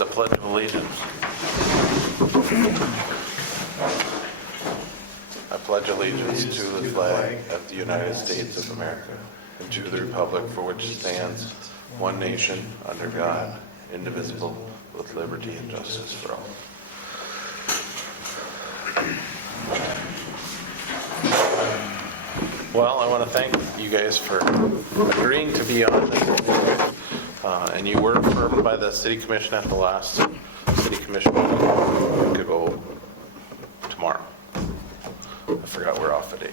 The Pledge of Allegiance. I pledge allegiance to the flag of the United States of America and to the republic for which it stands, one nation, under God, indivisible, with liberty and justice for all. Well, I want to thank you guys for agreeing to be on this. And you were affirmed by the City Commission at the last City Commission meeting. Could go tomorrow. I forgot we're off a day.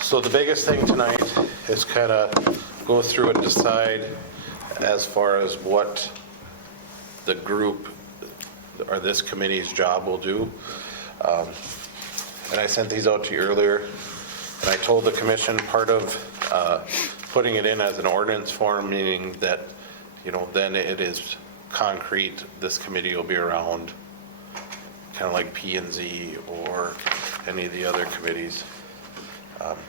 So the biggest thing tonight is kind of go through and decide as far as what the group or this committee's job will do. And I sent these out to you earlier, and I told the commission part of putting it in as an ordinance form, meaning that, you know, then it is concrete. This committee will be around, kind of like P&Z or any of the other committees.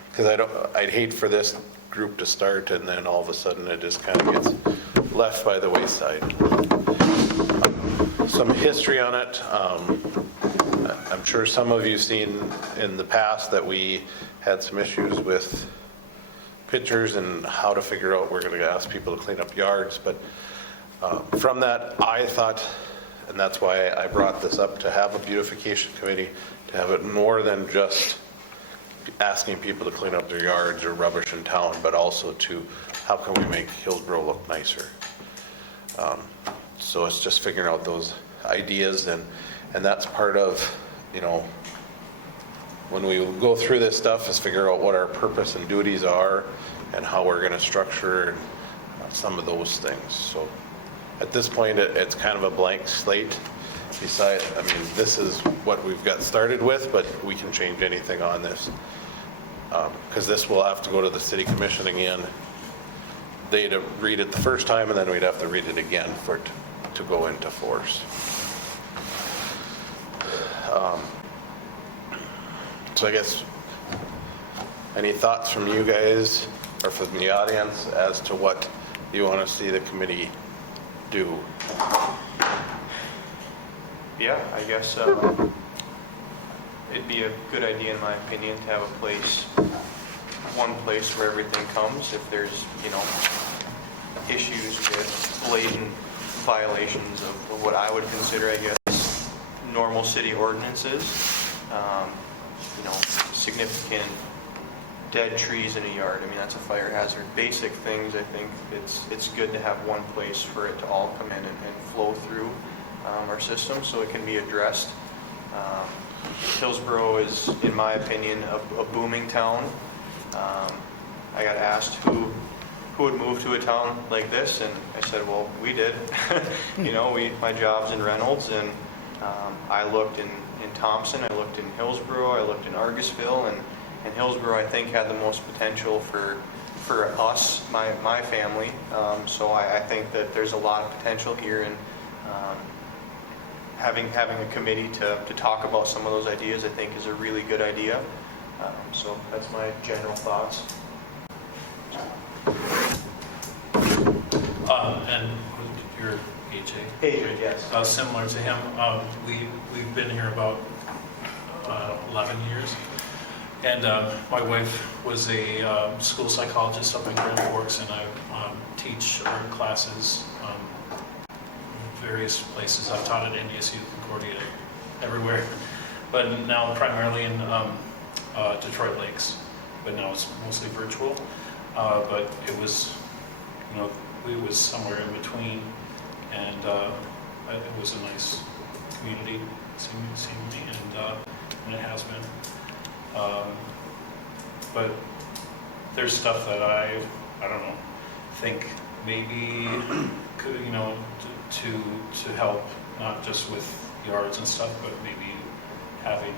Because I'd hate for this group to start and then all of a sudden it just kind of gets left by the wayside. Some history on it. I'm sure some of you have seen in the past that we had some issues with pictures and how to figure out we're going to ask people to clean up yards. But from that, I thought, and that's why I brought this up, to have a beautification committee, to have it more than just asking people to clean up their yards or rubbish in town, but also to how can we make Hillsboro look nicer. So it's just figuring out those ideas, and that's part of, you know, when we go through this stuff, is figure out what our purpose and duties are and how we're going to structure some of those things. So at this point, it's kind of a blank slate. Besides, I mean, this is what we've got started with, but we can change anything on this. Because this will have to go to the City Commission again. They'd read it the first time, and then we'd have to read it again for it to go into force. So I guess, any thoughts from you guys or from the audience as to what you want to see the committee do? Yeah, I guess it'd be a good idea, in my opinion, to have a place, one place where everything comes. If there's, you know, issues with blatant violations of what I would consider, I guess, normal city ordinances, you know, significant dead trees in a yard. I mean, that's a fire hazard. Basic things, I think it's good to have one place for it to all come in and flow through our system so it can be addressed. Hillsboro is, in my opinion, a booming town. I got asked who would move to a town like this, and I said, well, we did. You know, my job's in Reynolds, and I looked in Thompson, I looked in Hillsboro, I looked in Argusville, and Hillsboro, I think, had the most potential for us, my family. So I think that there's a lot of potential here, and having a committee to talk about some of those ideas, I think, is a really good idea. So that's my general thoughts. And your AJ? AJ, yes. Similar to him, we've been here about 11 years. And my wife was a school psychologist up in Grand Forks, and I teach art classes in various places. I've taught at NDSU, Concordia, everywhere. But now primarily in Detroit Lakes. But now it's mostly virtual. But it was, you know, we was somewhere in between, and it was a nice community, seemingly, and it has been. But there's stuff that I don't know, think maybe could, you know, to help, not just with yards and stuff, but maybe having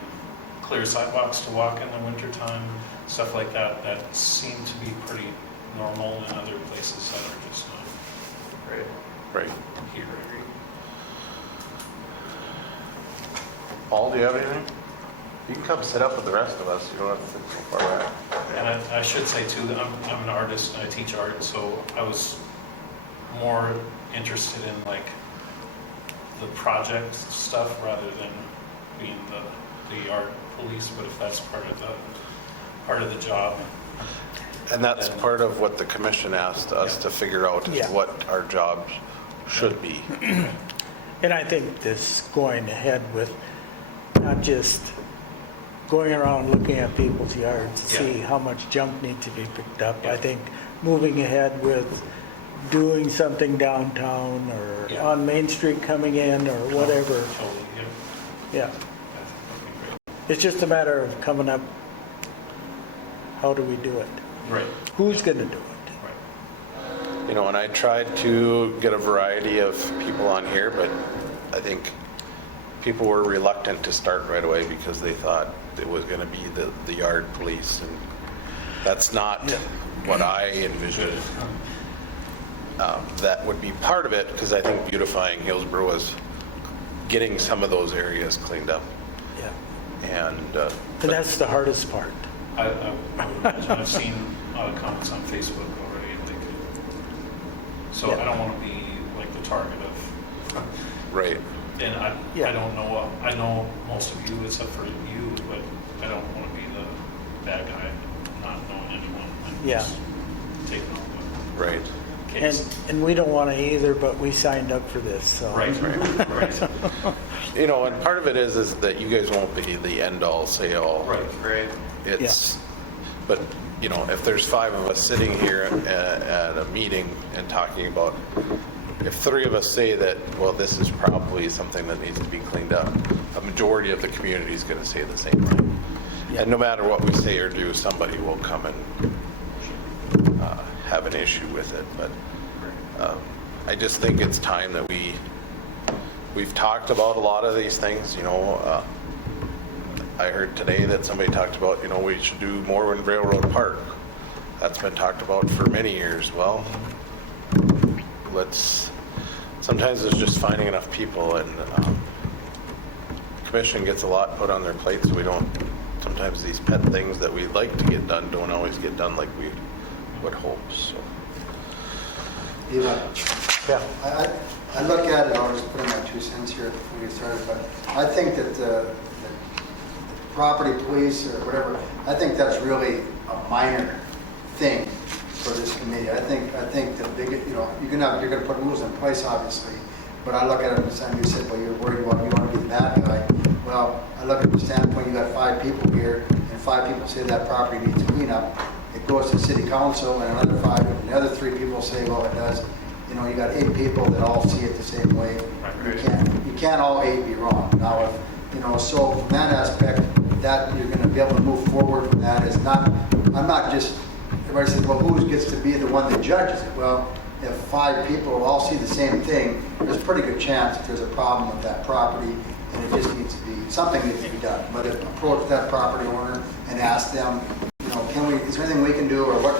clear sidewalks to walk in the wintertime, stuff like that, that seem to be pretty normal in other places that are just not Right. here. Paul, do you have anything? You can come sit up with the rest of us. You don't have to sit so far back. And I should say too that I'm an artist and I teach art, so I was more interested in like the project stuff rather than being the yard police, but if that's part of the job. And that's part of what the commission asked us to figure out is Yeah. what our jobs should be. And I think this going ahead with not just going around looking at people's yards to see how much junk needs to be picked up. I think moving ahead with doing something downtown or on Main Street coming in or whatever. Totally, Yeah. that'd be great. It's just a matter of coming up, how do we do it? Right, Who's going to do it? right. You know, and I tried to get a variety of people on here, but I think people were reluctant to start right away because they thought it was going to be the yard police, and that's not what I envisioned. That would be part of it, because I think beautifying Hillsboro was getting some of those areas cleaned up. Yeah. And And that's the hardest part. I would imagine, I've seen comments on Facebook already, like, so I don't want to be like the target of, right. and I don't know, I know most of you except for you, but I don't want to be the bad guy, not knowing anyone, and Yeah. just taking all the Right. case. And we don't want to either, but we signed up for this, so. Right. You know, and part of it is that you guys won't be the end all, say all. Right. It's, but, you know, if there's 5 of us sitting here at a meeting and talking about, if 3 of us say that, well, this is probably something that needs to be cleaned up, a majority of the community is going to say the same thing. Yeah. And no matter what we say or do, somebody will come and have an issue with it. But I just think it's time that we've talked about a lot of these things, you know. I heard today that somebody talked about, you know, we should do more in Railroad Park. That's been talked about for many years. Well, sometimes it's just finding enough people, and commission gets a lot put on their plate, so we don't, sometimes these pet things that we'd like to get done don't always get done like we would hope, so. Eva, Yeah. I look at it, I'll just put in my 2 cents here before we get started, but I think that the property police or whatever, I think that's really a minor thing for this committee. I think the big, you know, you're gonna put rules in place, obviously, but I look at it and you said, well, you're worried about, you want to be the bad guy. Well, I look at the standpoint, you got 5 people here, and 5 people say that property needs cleanup. It goes to city council, and another 5, and the other 3 people say, well, it does. You know, you got 8 people that all see it the same way. You can't all 8 be wrong. Now, if, you know, so from that aspect, that you're going to be able to move forward from that is not, I'm not just, everybody says, well, who gets to be the one that judges it? Well, if 5 people all see the same thing, there's a pretty good chance that there's a problem with that property, and it just needs to be, something needs to be done. But if approach that property owner and ask them, you know, is there anything we can do, or what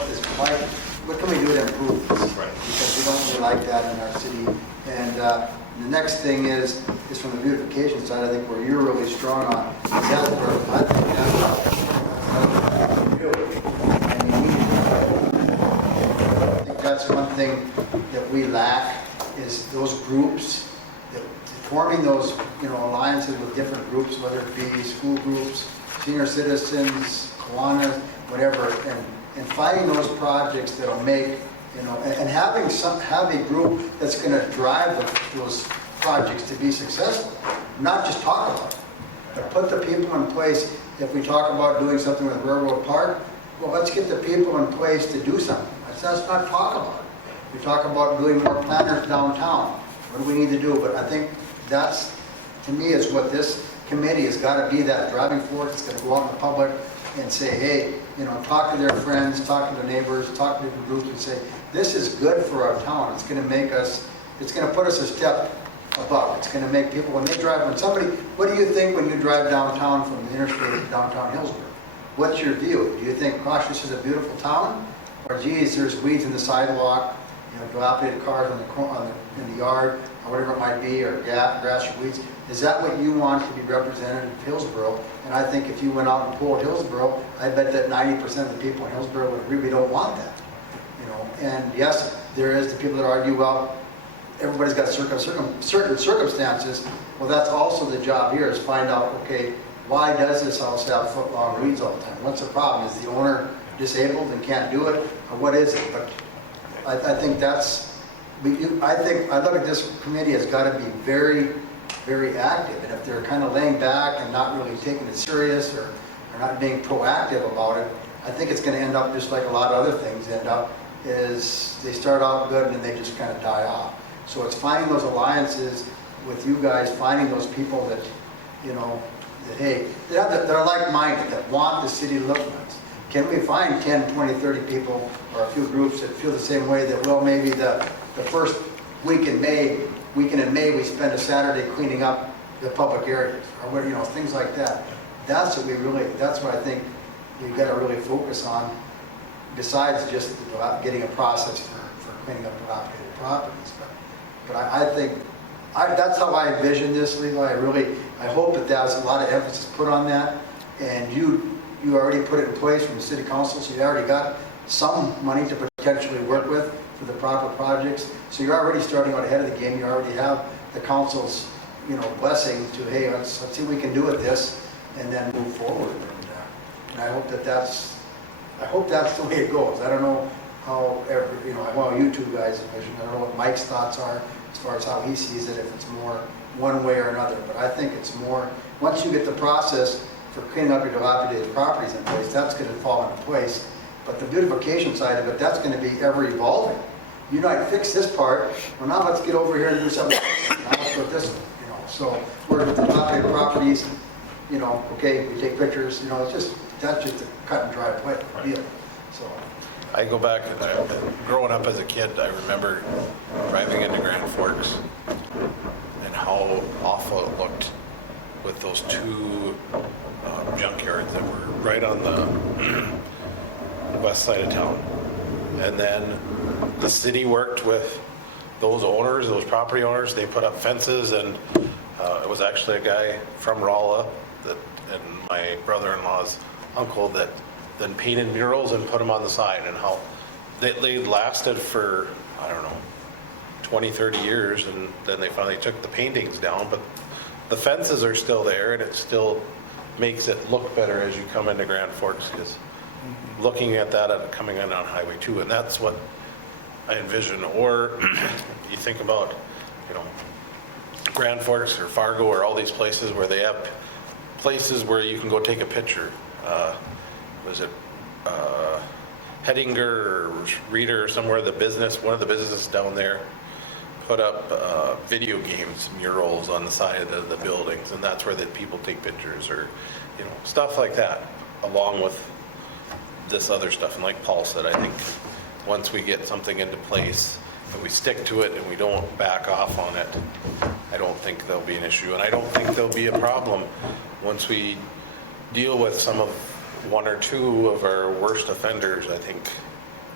can we do to improve this? Right. Because we don't really like that in our city. And the next thing is from the beautification side, I think where you're really strong on, is that's where I think that's really, and you need to, I think that's one thing that we lack, is those groups, that forming those, you know, alliances with different groups, whether it be school groups, senior citizens, Kiwanis, whatever, and finding those projects that'll make, you know, and have a group that's going to drive those projects to be successful, not just talk about it, but put the people in place. If we talk about doing something with Railroad Park, well, let's get the people in place to do something. Let's not talk about it. We talk about doing more planners downtown. What do we need to do? But I think that's, to me, is what this committee has got to be, that driving force. It's going to go out in the public and say, hey, you know, talk to their friends, talk to their neighbors, talk to different groups, and say, this is good for our town. It's going to make us, it's going to put us a step above. It's going to make people, when they drive, what do you think when you drive downtown from the interstate to downtown Hillsboro? What's your view? Do you think, gosh, this is a beautiful town? Or, geez, there's weeds in the sidewalk, you know, dilapidated cars in the yard, or whatever it might be, or grass or weeds? Is that what you want to be represented in Hillsboro? And I think if you went out and polled Hillsboro, I bet that 90% of the people in Hillsboro would agree we don't want that. You know, and yes, there is the people that argue, well, everybody's got certain circumstances. Well, that's also the job here, is find out, okay, why does this house have foot-long weeds all the time? What's the problem? Is the owner disabled and can't do it, or what is it? But I think that's, I look at this committee as got to be very, very active, and if they're kind of laying back and not really taking it serious, or not being proactive about it, I think it's going to end up just like a lot of other things end up, is they start out good and then they just kind of die off. So it's finding those alliances with you guys, finding those people that, you know, that, hey, they're like-minded, that want the city to look nice. Can we find 10, 20, 30 people, or a few groups that feel the same way, that, well, maybe the first weekend in May, we spend a Saturday cleaning up the public areas, or what, you know, things like that. That's what I think we've got to really focus on, besides just getting a process for cleaning up dilapidated properties. But I think, that's how I envision this, Levi. I hope that there's a lot of emphasis put on that, and you already put it in place from the city council, so you already got some money to potentially work with for the proper projects. So you're already starting out ahead of the game. You already have the council's, you know, blessing to, hey, let's see what we can do with this, and then move forward. And I hope that's the way it goes. I don't know how you two guys envision. I don't know what Mike's thoughts are as far as how he sees it, if it's more one way or another. But I think it's more, once you get the process for cleaning up your dilapidated properties in place, that's going to fall into place. But the beautification side of it, that's going to be ever evolving. You might fix this part, well, now let's get over here and do something else. Now let's do it this way, you know. So we're with the dilapidated properties, you know, okay, we take pictures, you know, that's just a cut and dry deal. So I go back, and growing up as a kid, I remember driving into Grand Forks and how awful it looked with those two junkyards that were right on the west side of town. And then the city worked with those owners, those property owners. They put up fences, and it was actually a guy from Rolla and my brother-in-law's uncle that then painted murals and put them on the side, and how they lasted for, I don't know, 20, 30 years, and then they finally took the paintings down, but the fences are still there, and it still makes it look better as you come into Grand Forks, because looking at that coming in on Highway 2, and that's what I envision. Or you think about, you know, Grand Forks or Fargo or all these places where they have places where you can go take a picture. Was it Hettinger or Reader or somewhere, one of the businesses down there put up video games murals on the side of the buildings, and that's where the people take pictures, or, you know, stuff like that, along with this other stuff. And like Paul said, I think once we get something into place and we stick to it and we don't back off on it, I don't think there'll be an issue. And I don't think there'll be a problem once we deal with one or two of our worst offenders. I think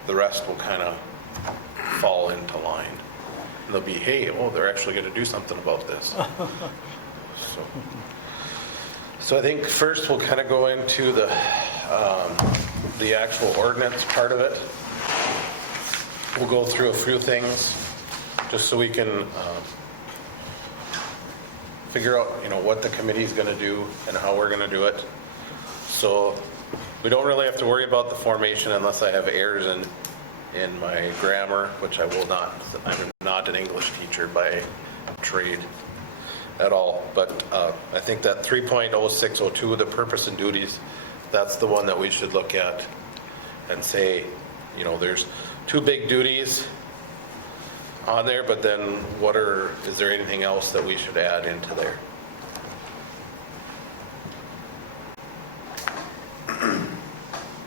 the rest will kind of fall into line. And they'll be, hey, they're actually going to do something about this. So I think first we'll kind of go into the actual ordinance part of it. We'll go through a few things just so we can figure out, you know, what the committee's going to do and how we're going to do it. So we don't really have to worry about the formation unless I have errors in my grammar, which I will not. I'm not an English teacher by trade at all. But I think that 3.0602, the purpose and duties, that's the one that we should look at and say, you know, there's two big duties on there, but then is there anything else that we should add into there?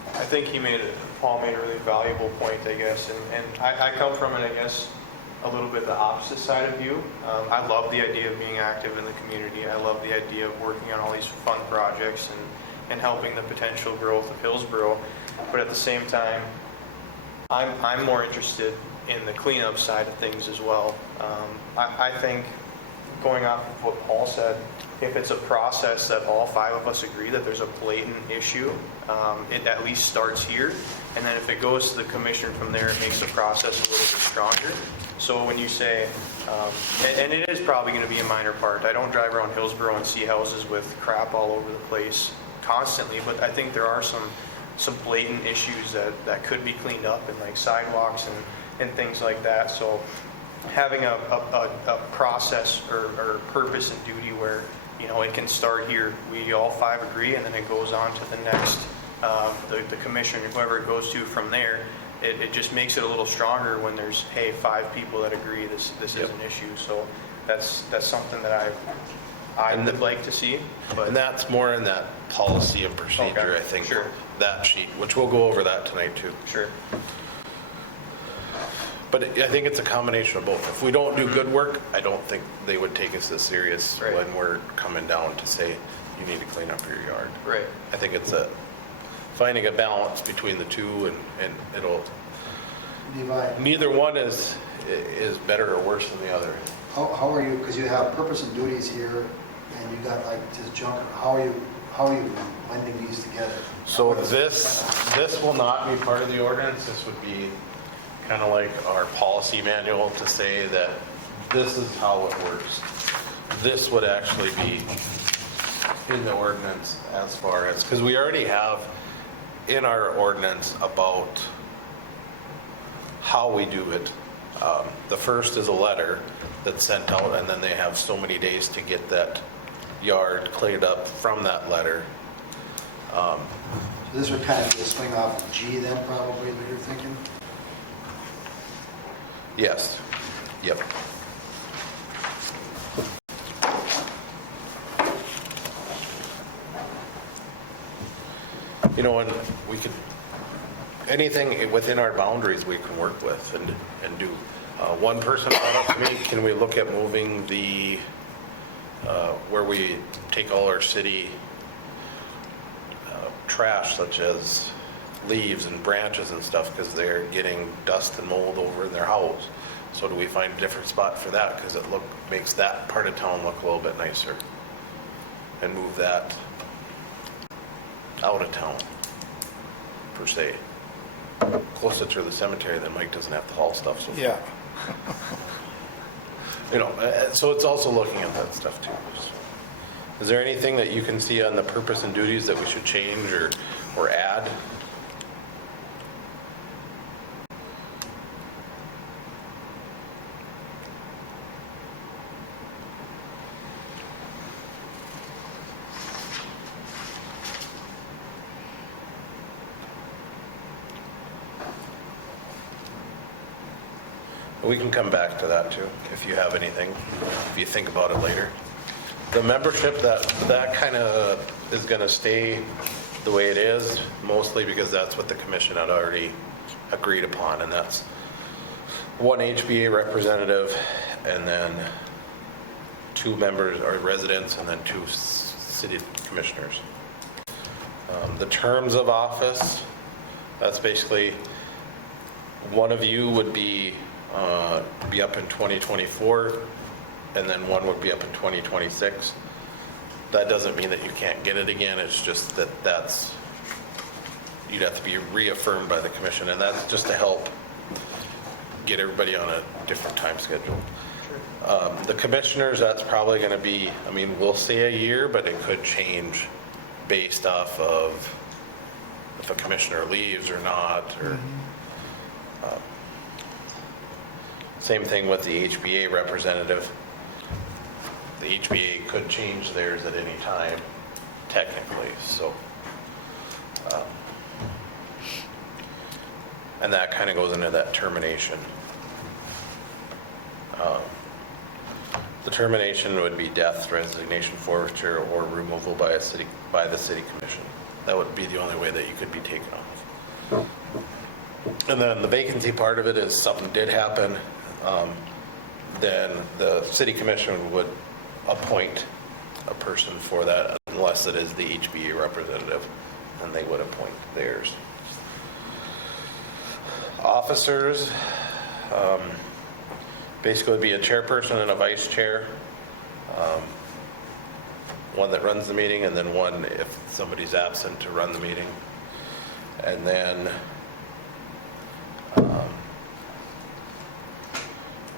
I think Paul made a really valuable point, I guess, and I come from it, I guess, a little bit the opposite side of you. I love the idea of being active in the community. I love the idea of working on all these fun projects and helping the potential growth of Hillsboro. But at the same time, I'm more interested in the cleanup side of things as well. I think going off of what Paul said, if it's a process that all 5 of us agree that there's a blatant issue, it at least starts here. And then if it goes to the commissioner from there, it makes the process a little bit stronger. So when you say, and it is probably going to be a minor part. I don't drive around Hillsboro and see houses with crap all over the place constantly, but I think there are some blatant issues that could be cleaned up, and like sidewalks and things like that. So having a process or purpose and duty where, you know, it can start here, we all 5 agree, and then it goes on to the next, the commission, whoever it goes to from there. It just makes it a little stronger when there's, hey, 5 people that agree this is an issue. So that's something that I would like to see. But And that's more in that policy and procedure, Okay, I think. sure. That sheet, which we'll go over that tonight too. Sure. But I think it's a combination of both. If we don't do good work, I don't think they would take us as serious Right. when we're coming down to say, you need to clean up your yard. Right. I think it's finding a balance between the two, and Levi, neither one is better or worse than the other. how are you, because you have purpose and duties here, and you got like this junk, how are you blending these together? So this will not be part of the ordinance. This would be kind of like our policy manual to say that this is how it works. This would actually be in the ordinance as far as, because we already have in our ordinance about how we do it. The first is a letter that's sent out, and then they have so many days to get that yard cleaned up from that letter. So this would kind of be a swing off of G then, probably, what you're thinking? Yes. Yep. You know, and we could, anything within our boundaries we can work with and do. One person brought up to me, can we look at moving the, where we take all our city trash, such as leaves and branches and stuff, because they're getting dust and mold over in their house. So do we find a different spot for that? Because it makes that part of town look a little bit nicer. And move that out of town, per se. Closer to the cemetery, then Mike doesn't have to haul stuff so far. Yeah. You know, so it's also looking at that stuff too. Is there anything that you can see on the purpose and duties that we should change or add? We can come back to that too, if you have anything, if you think about it later. The membership, that kind of is going to stay the way it is, mostly because that's what the commission had already agreed upon, and that's one HBA representative, and then 2 members or residents, and then 2 city commissioners. The terms of office, that's basically one of you would be up in 2024, and then one would be up in 2026. That doesn't mean that you can't get it again. It's just that you'd have to be reaffirmed by the commission, and that's just to help get everybody on a different time schedule. The commissioners, that's probably going to be, I mean, we'll say a year, but it could change based off of if a commissioner leaves or not, or same thing with the HBA representative. The HBA could change theirs at any time, technically, so. And that kind of goes into that termination. The termination would be death, resignation, forfeiture, or removal by the city commission. That would be the only way that you could be taken off. And then the vacancy part of it is something did happen, then the city commission would appoint a person for that, unless it is the HBA representative, and they would appoint theirs. Officers, basically would be a chairperson and a vice chair. one that runs the meeting, and then one if somebody's absent to run the meeting. And then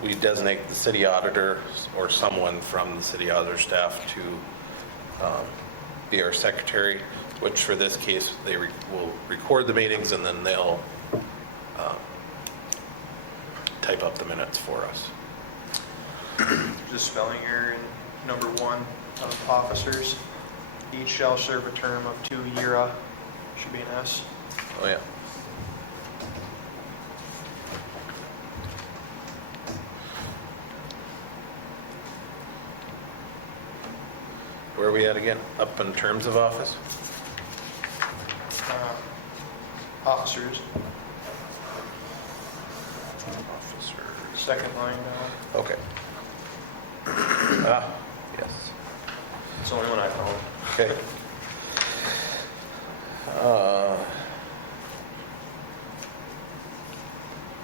we designate the city auditor or someone from the city auditor staff to be our secretary, which for this case, they will record the meetings and then they'll type up the minutes for us. Just spelling error in number 1 of officers. Each shall serve a term of 2 year, should be an S. Oh, yeah. Where are we at again? Up in terms of office? Officers, Officers. second line down. Okay. Yes. It's the only one I found. Okay.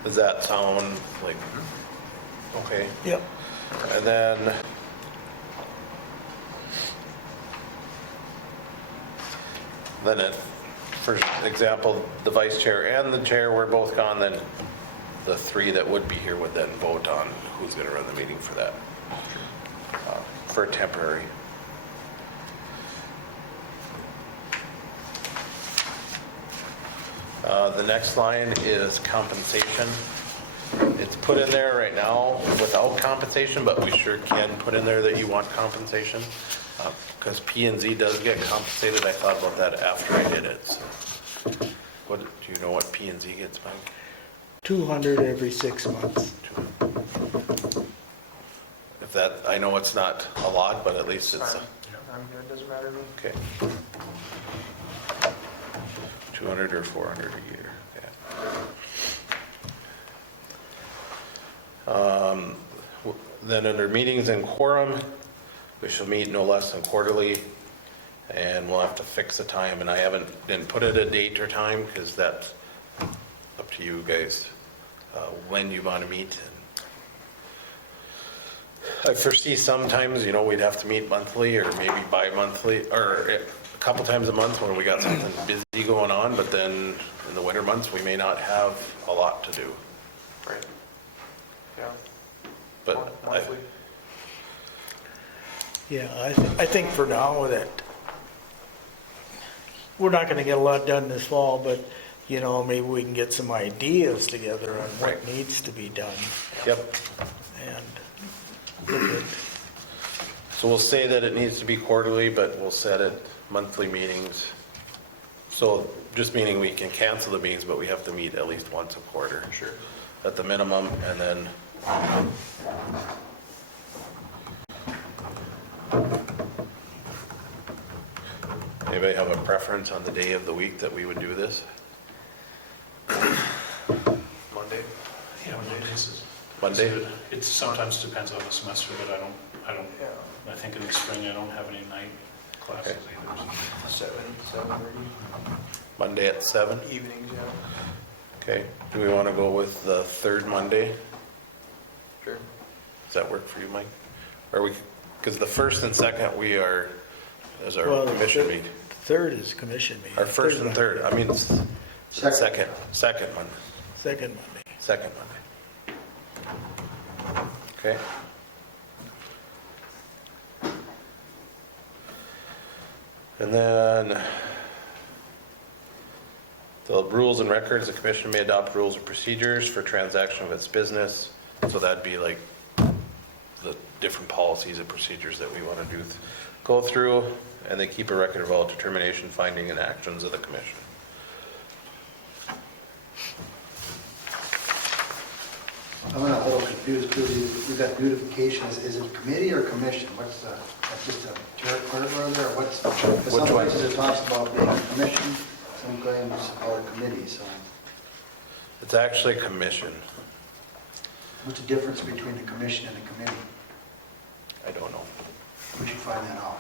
Does that sound like, okay? Yep. And then it, for example, the vice chair and the chair were both gone, then the 3 that would be here would then vote on who's going to run the meeting for that, for temporary. The next line is compensation. It's put in there right now without compensation, but we sure can put in there that you want compensation. Because P&Z does get compensated. I thought about that after I did it. So. What, do you know what P&Z gets, Mike? 200 every 6 months. If that, I know it's not a lot, but at least it's, I'm good, doesn't matter to me. okay. 200 or 400 a year, okay. Then under meetings and quorum, we shall meet no less than quarterly, and we'll have to fix the time, and I didn't put it a date or time, because that's up to you guys, when you want to meet. I foresee sometimes, we'd have to meet monthly, or maybe bi-monthly, or a couple times a month when we got something busy going on, but then in the winter months, we may not have a lot to do. Right. Yeah. But Monthly. Yeah, I think for now that we're not going to get a lot done this fall, but, maybe we can get some ideas together on what Right. needs to be done. Yep. And look at, So we'll say that it needs to be quarterly, but we'll set it monthly meetings. So just meaning we can cancel the meetings, but we have to meet at least once a quarter. Sure. At the minimum, and then anybody have a preference on the day of the week that we would do this? Monday. Yeah, Mondays. Monday? It sometimes depends on the semester, but Yeah. I think in the spring I don't have any night classes either. 7:30. Monday at 7? Evenings, yeah. Okay, do we want to go with the third Monday? Sure. Does that work for you, Mike? Or because the first and second is our well, commission the meeting. third is commission meeting. Our first and third, I mean, it's the Second. second Monday. Second Monday. Second Monday. Okay. And then the rules and records, the commission may adopt rules and procedures for transaction of its business. So that'd be like the different policies and procedures that we want to go through, and they keep a record of all determination, finding, and actions of the commission. I'm a little confused, too. We've got beautification, is it committee or commission? What's that's just a chair clerk or there, or what's? Because Which some one? places it talks about being a commission, some claims about a committee, so It's actually commission. what's the difference between the commission and the committee? I don't know. We should find that out.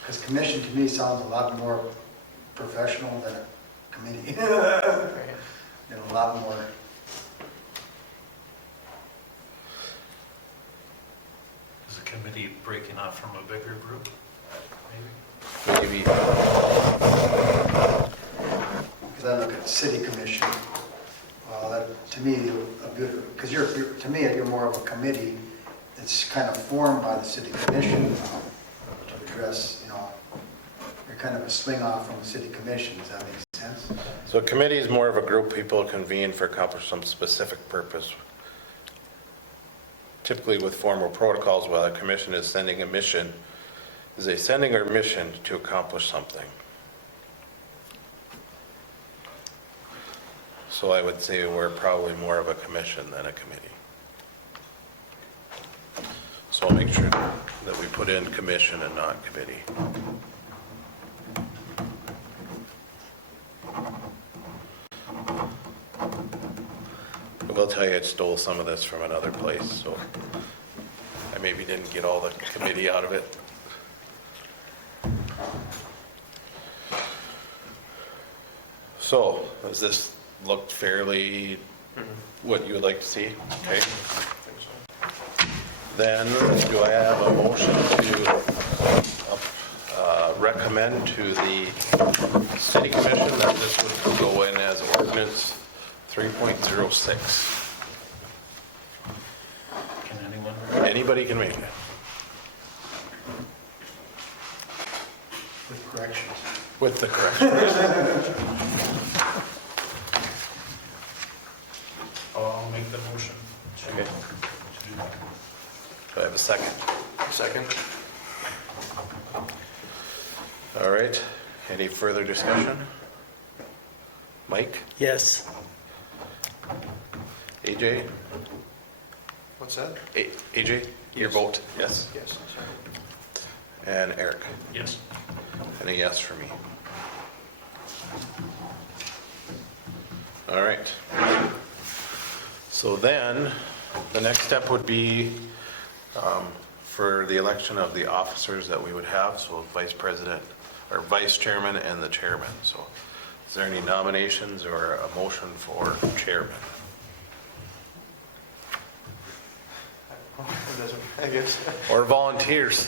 Because commission to me sounds a lot more professional than a committee. And a lot more. committee breaking off from a bigger group, maybe? Maybe, Because I look at the city commission, that, to me, because to me, you're more of a committee that's kind of formed by the city commission to address, you're kind of a swing off from the city commission, does that make sense? so a committee is more of a group of people convene for accomplish some specific purpose. Typically with formal protocols, while a commission is sending a mission, is they sending a mission to accomplish something. So I would say we're probably more of a commission than a committee. So I'll make sure that we put in commission and not committee. I will tell you I stole some of this from another place, so I maybe didn't get all the committee out of it. So, does this look fairly what you would like to see? Okay. Then, do I have a motion to recommend to the city commission that this would go in as ordinance 3.06? Can anyone? Anybody can make it. With corrections. With the corrections. I'll make the motion to Okay. do that. Do I have a second? Second? All right. Any further discussion? Mike? Yes. AJ? What's that? AJ? Your Yes. vote? Yes. Yes. And Eric? Yes. And a yes for me. All right. So then, the next step would be for the election of the officers that we would have, so vice president, or vice chairman and the chairman. So is there any nominations or a motion for chairman? It doesn't, I guess. Or volunteers?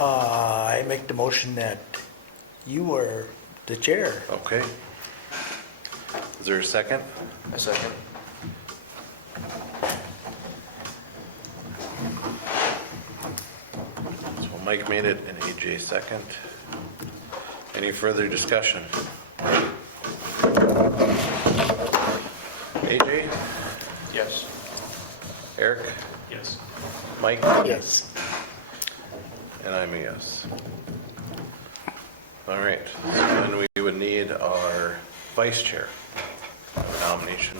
I make the motion that you were the chair. Okay. Is there a second? A second. So Mike made it and AJ second. Any further discussion? AJ? Yes. Eric? Yes. Mike? Yes. And I'm a yes. All right, so then we would need our vice chair nomination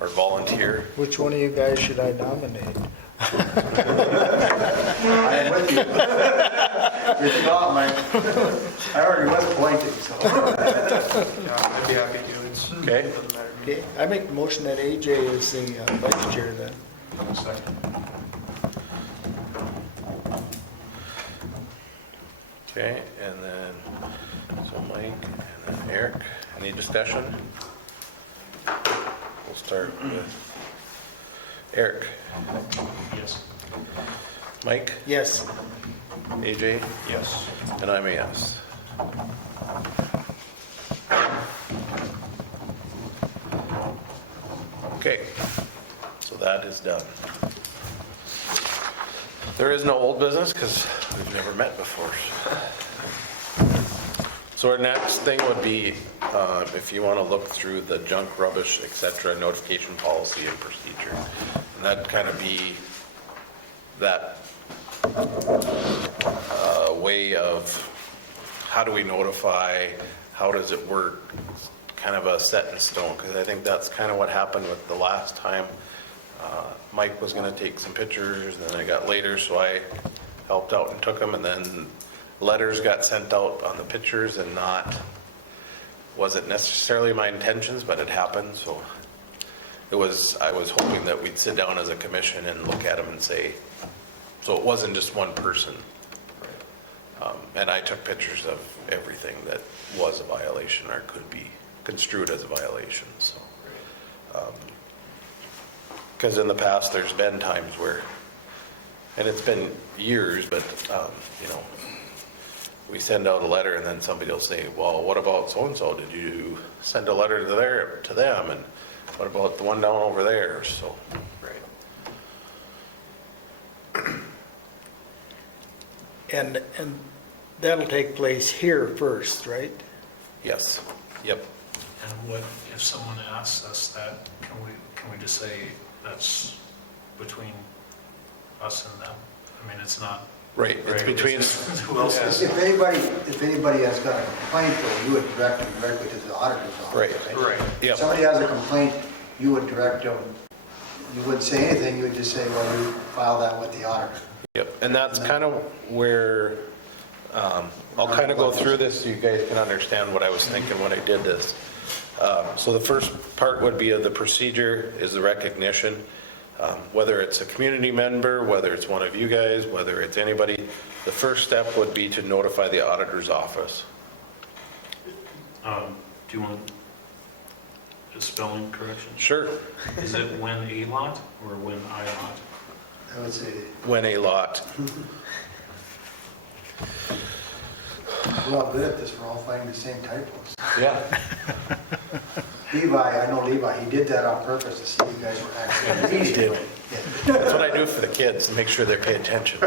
or volunteer. Which one of you guys should I nominate? I am with you. You're not, Mike. I already was pointing, so. Yeah, I'd be happy to. It's, Okay. doesn't matter to me. Okay, I make the motion that AJ is the vice chair then. Second. Okay, and then, so Mike and then Eric, any discussion? We'll start with Eric. Yes. Mike, Yes. AJ, Yes. and I'm a yes. Okay, so that is done. There is no old business because we've never met before. So our next thing would be, if you want to look through the junk, rubbish, et cetera, notification policy and procedure. And that'd kind of be that way of how do we notify, how does it work, kind of a set in stone, because I think that's kind of what happened with the last time. Mike was going to take some pictures, and then I got later, so I helped out and took them, and then letters got sent out on the pictures and wasn't necessarily my intentions, but it happened, so I was hoping that we'd sit down as a commission and look at them and say, so it wasn't just one person. And I took pictures of everything that was a violation or could be construed as a violation, so. Because in the past, there's been times where, and it's been years, but, you know, we send out a letter and then somebody will say, well, what about so-and-so? Did you send a letter to them? And what about the one down over there? So. Right. And that'll take place here first, right? Yes, yep. And what, if someone asks us that, can we just say that's between us and them? I mean, it's not. Right, it's between, Who else is? If anybody has got a complaint, though, you would direct them directly to the auditor's office. Right. Right. If yep, somebody has a complaint, you would direct them, you wouldn't say anything, you would just say, well, you file that with the auditor. yep. And that's kind of where, I'll kind of go through this so you guys can understand what I was thinking when I did this. So the first part would be of the procedure is the recognition. Whether it's a community member, whether it's one of you guys, whether it's anybody, the first step would be to notify the auditor's office. Do you want a spelling correction? Sure. Is it when a lot or when I lot? I would say, When a lot. we're all good at this, we're all finding the same typos. Yeah. Levi, I know Levi, he did that on purpose to see you guys were actually reading. That's what I do for the kids, to make sure they pay attention.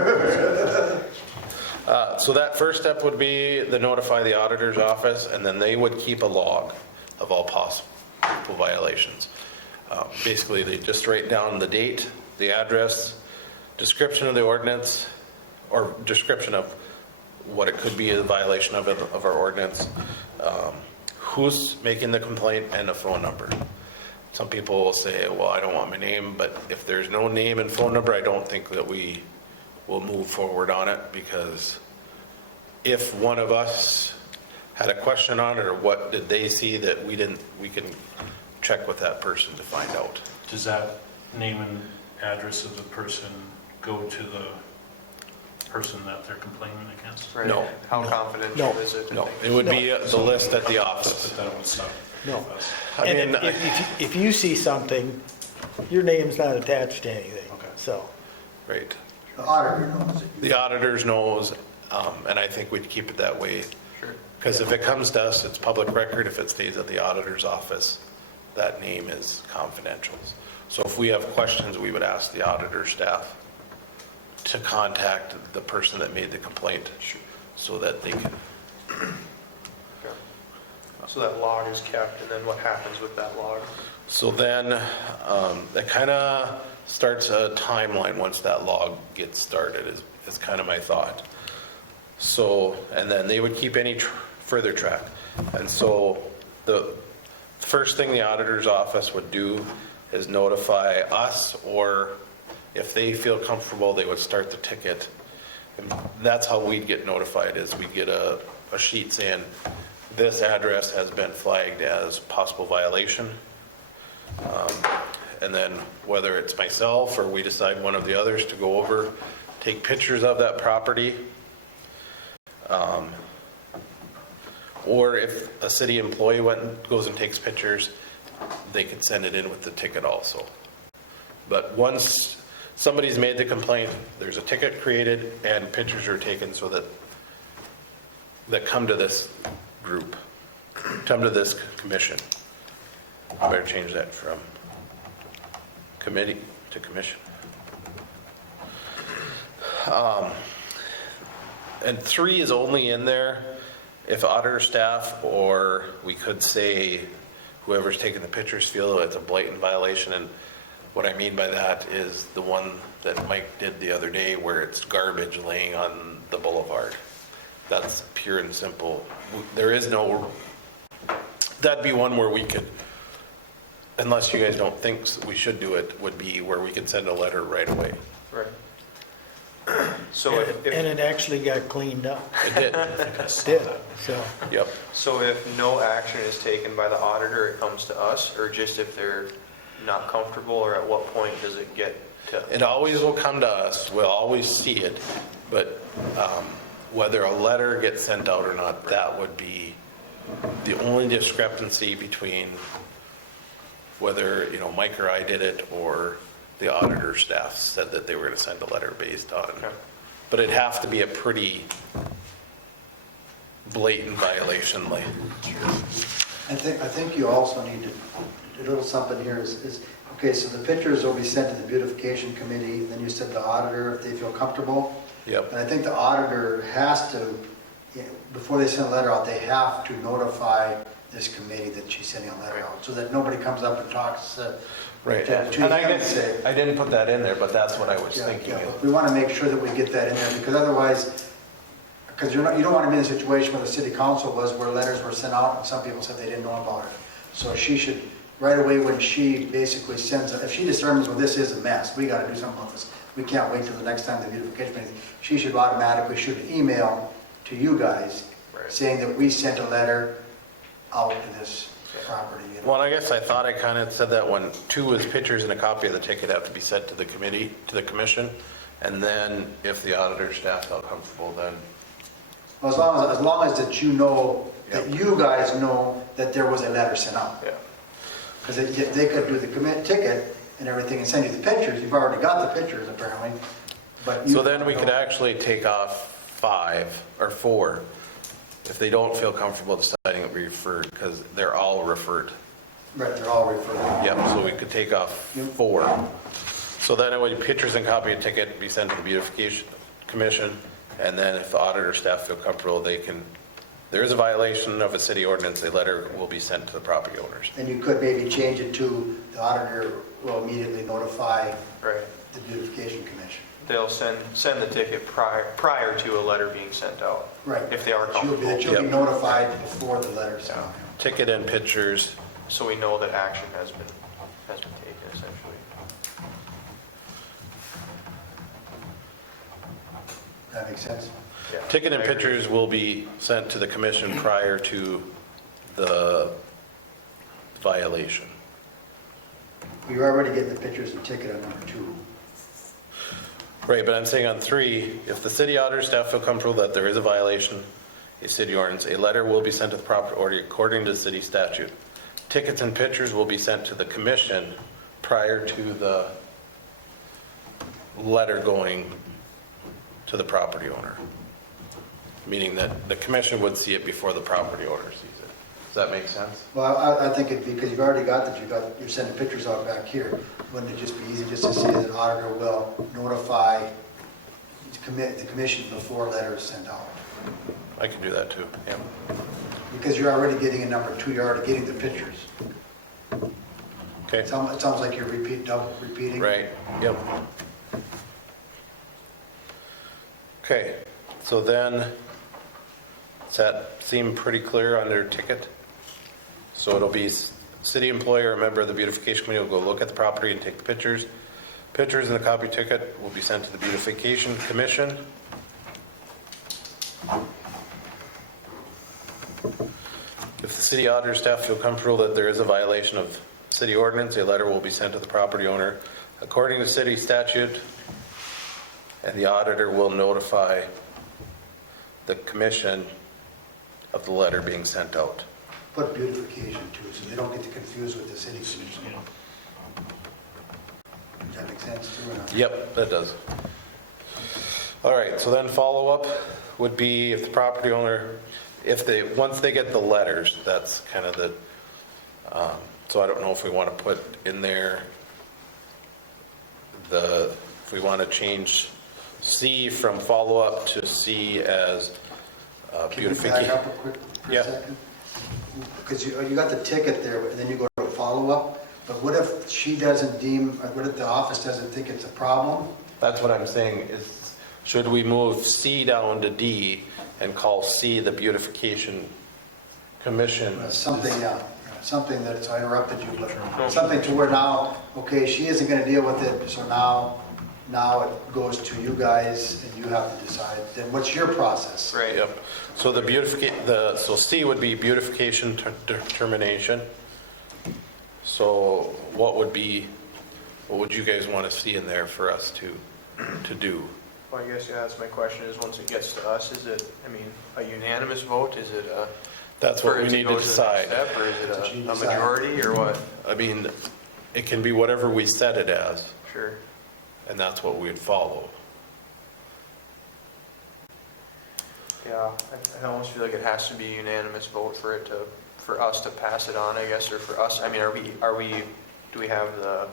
So that first step would be to notify the auditor's office, and then they would keep a log of all possible violations. Basically, they just write down the date, the address, description of the ordinance, or description of what it could be a violation of our ordinance, who's making the complaint, and a phone number. Some people will say, well, I don't want my name, but if there's no name and phone number, I don't think that we will move forward on it, because if one of us had a question on it, or what did they see that we didn't, we can check with that person to find out. Does that name and address of the person go to the person that they're complaining against? Right. No. How confidential No. is it? No, it would be the list at the office. But that would stop. No. us. I And mean, if you see something, your name's not attached to anything, Okay. so. right. The auditor knows it. The auditors knows, and I think we'd keep it that way. Sure. Because if it comes to us, it's public record. If it stays at the auditor's office, that name is confidential. So if we have questions, we would ask the auditor staff to contact the person that made the complaint so that they can. Okay. So that log is kept, and then what happens with that log? So then that kind of starts a timeline once that log gets started is kind of my thought. So, and then they would keep any further track. And so the first thing the auditor's office would do is notify us, or if they feel comfortable, they would start the ticket. And that's how we'd get notified, is we'd get a sheet saying, this address has been flagged as possible violation. And then whether it's myself or we decide one of the others to go over, take pictures of that property. Or if a city employee goes and takes pictures, they can send it in with the ticket also. But once somebody's made the complaint, there's a ticket created and pictures are taken so that come to this group, come to this commission. I better change that from committee to commission. And 3 is only in there if auditor staff, or we could say whoever's taking the pictures, feel it's a blatant violation. And what I mean by that is the one that Mike did the other day where it's garbage laying on the boulevard. That's pure and simple. There is no, that'd be one where we could, unless you guys don't think we should do it, would be where we could send a letter right away. Right. So And if, it actually got cleaned up, It did. I think I saw did, that. so. Yep. so if no action is taken by the auditor, it comes to us, or just if they're not comfortable, or at what point does it get to? It always will come to us. We'll always see it. But whether a letter gets sent out or not, that would be the only discrepancy between whether, you know, Mike or I did it or the auditor staff said that they were going to send a letter based on. Okay. But it'd have to be a pretty blatant violation, like. I think you also need to, a little something here is, okay, so the pictures will be sent to the beautification committee, then you said the auditor, if they feel comfortable. Yep. And I think the auditor has to, before they send a letter out, they have to notify this committee that she's sending a letter out, so that nobody comes up and talks Right. to And I him and guess, say. I didn't put that in there, but that's what I was thinking. Yeah, we want to make sure that we get that in there, because otherwise, because you don't want to be in a situation where the city council was, where letters were sent out, and some people said they didn't know about it. So she should, right away when she basically sends, if she determines, well, this is a mess, we got to do something about this, we can't wait till the next time the beautification committee, she should automatically shoot an email to you guys Right. saying that we sent a letter out to this property. You know. Well, I guess I thought I kind of said that when 2 is pictures and a copy of the ticket have to be sent to the committee, to the commission, and then if the auditor staff felt comfortable, then. Well, as long as that you know, that you guys know that there was a letter sent out. Yeah. Because they could do the ticket and everything and send you the pictures. You've already got the pictures apparently, but. So then we could actually take off 5 or 4 if they don't feel comfortable deciding it be referred, because they're all referred. Right, they're all referred. Yep, so we could take off 4. So then it would be pictures and copy of ticket be sent to the beautification commission, and then if the auditor staff feel comfortable, they can, there is a violation of a city ordinance, a letter will be sent to the property owners. And you could maybe change it to the auditor will immediately notify Right. the beautification commission. They'll send the ticket prior to a letter being sent out. Right. If they are comfortable. She'll be Yep. notified before the letter's out. Ticket and pictures, So we know that action has been taken essentially. That makes sense? Yeah. ticket and I agree. pictures will be sent to the commission prior to the violation. You're already getting the pictures and ticket on number 2. Right, but I'm saying on 3, if the city auditor staff feel comfortable that there is a violation, a city ordinance, a letter will be sent to the property owner according to the city statute. Tickets and pictures will be sent to the commission prior to the letter going to the property owner. Meaning that the commission would see it before the property owner sees it. Does that make sense? Well, I think it'd be, because you've already got that, you're sending pictures out back here. Wouldn't it just be easy just to say that auditor will notify the commission before a letter is sent out? I can do that too, yeah. Because you're already getting a number 2, you're already getting the pictures. Okay, It sounds like you're double repeating. right, yep. Okay, so then, does that seem pretty clear under ticket? So it'll be city employee or a member of the beautification committee will go look at the property and take the pictures. Pictures and a copy ticket will be sent to the beautification commission. If the city auditor staff feel comfortable that there is a violation of city ordinance, a letter will be sent to the property owner according to city statute, and the auditor will notify the commission of the letter being sent out. Put beautification too, so they don't get confused with the city commission. Does that make sense too or not? Yep, that does. All right, so then follow-up would be if the property owner, once they get the letters, that's kind of the, so I don't know if we want to put in there if we want to change C from follow-up to C as Can you back beautification. up a quick for Yeah. a second? Because you got the ticket there, and then you go to follow-up, but what if she doesn't deem, or what if the office doesn't think it's a problem? That's what I'm saying is, should we move C down to D and call C the beautification commission? Something, yeah, something that, so I interrupted you, but something to where now, okay, she isn't gonna deal with it, so now it goes to you guys, and you have to decide, then what's your process? Right. Yep. So so C would be beautification determination. So what would you guys want to see in there for us to do? Well, I guess, yeah, that's my question, is once it gets to us, is it, I mean, a unanimous vote? Is it a? That's what or we is it need to go the next decide. step, or is That's what it you a decide. majority, or what? I mean, it can be whatever we set it as, Sure. and that's what we'd follow. Yeah, I almost feel like it has to be a unanimous vote for it to, for us to pass it on, I guess, or for us, I mean, do we have the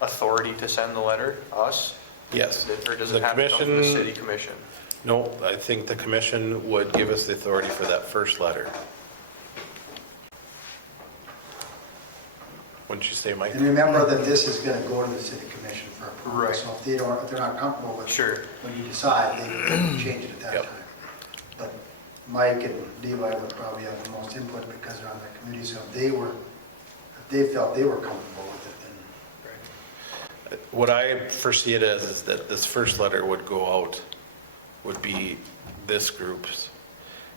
authority to send the letter, us? Yes. Or does The it have to come from the commission- city commission? No, I think the commission would give us the authority for that first letter. Wouldn't you say, Mike? And remember that this is gonna go to the city commission for approval. Right. So if they're not comfortable with Sure. when you decide, they can change it at that Yep. time. But Mike and Levi would probably have the most input because they're on the committee, so if they felt they were comfortable with it, then. What I foresee it as is that this first letter would go out, would be this group's.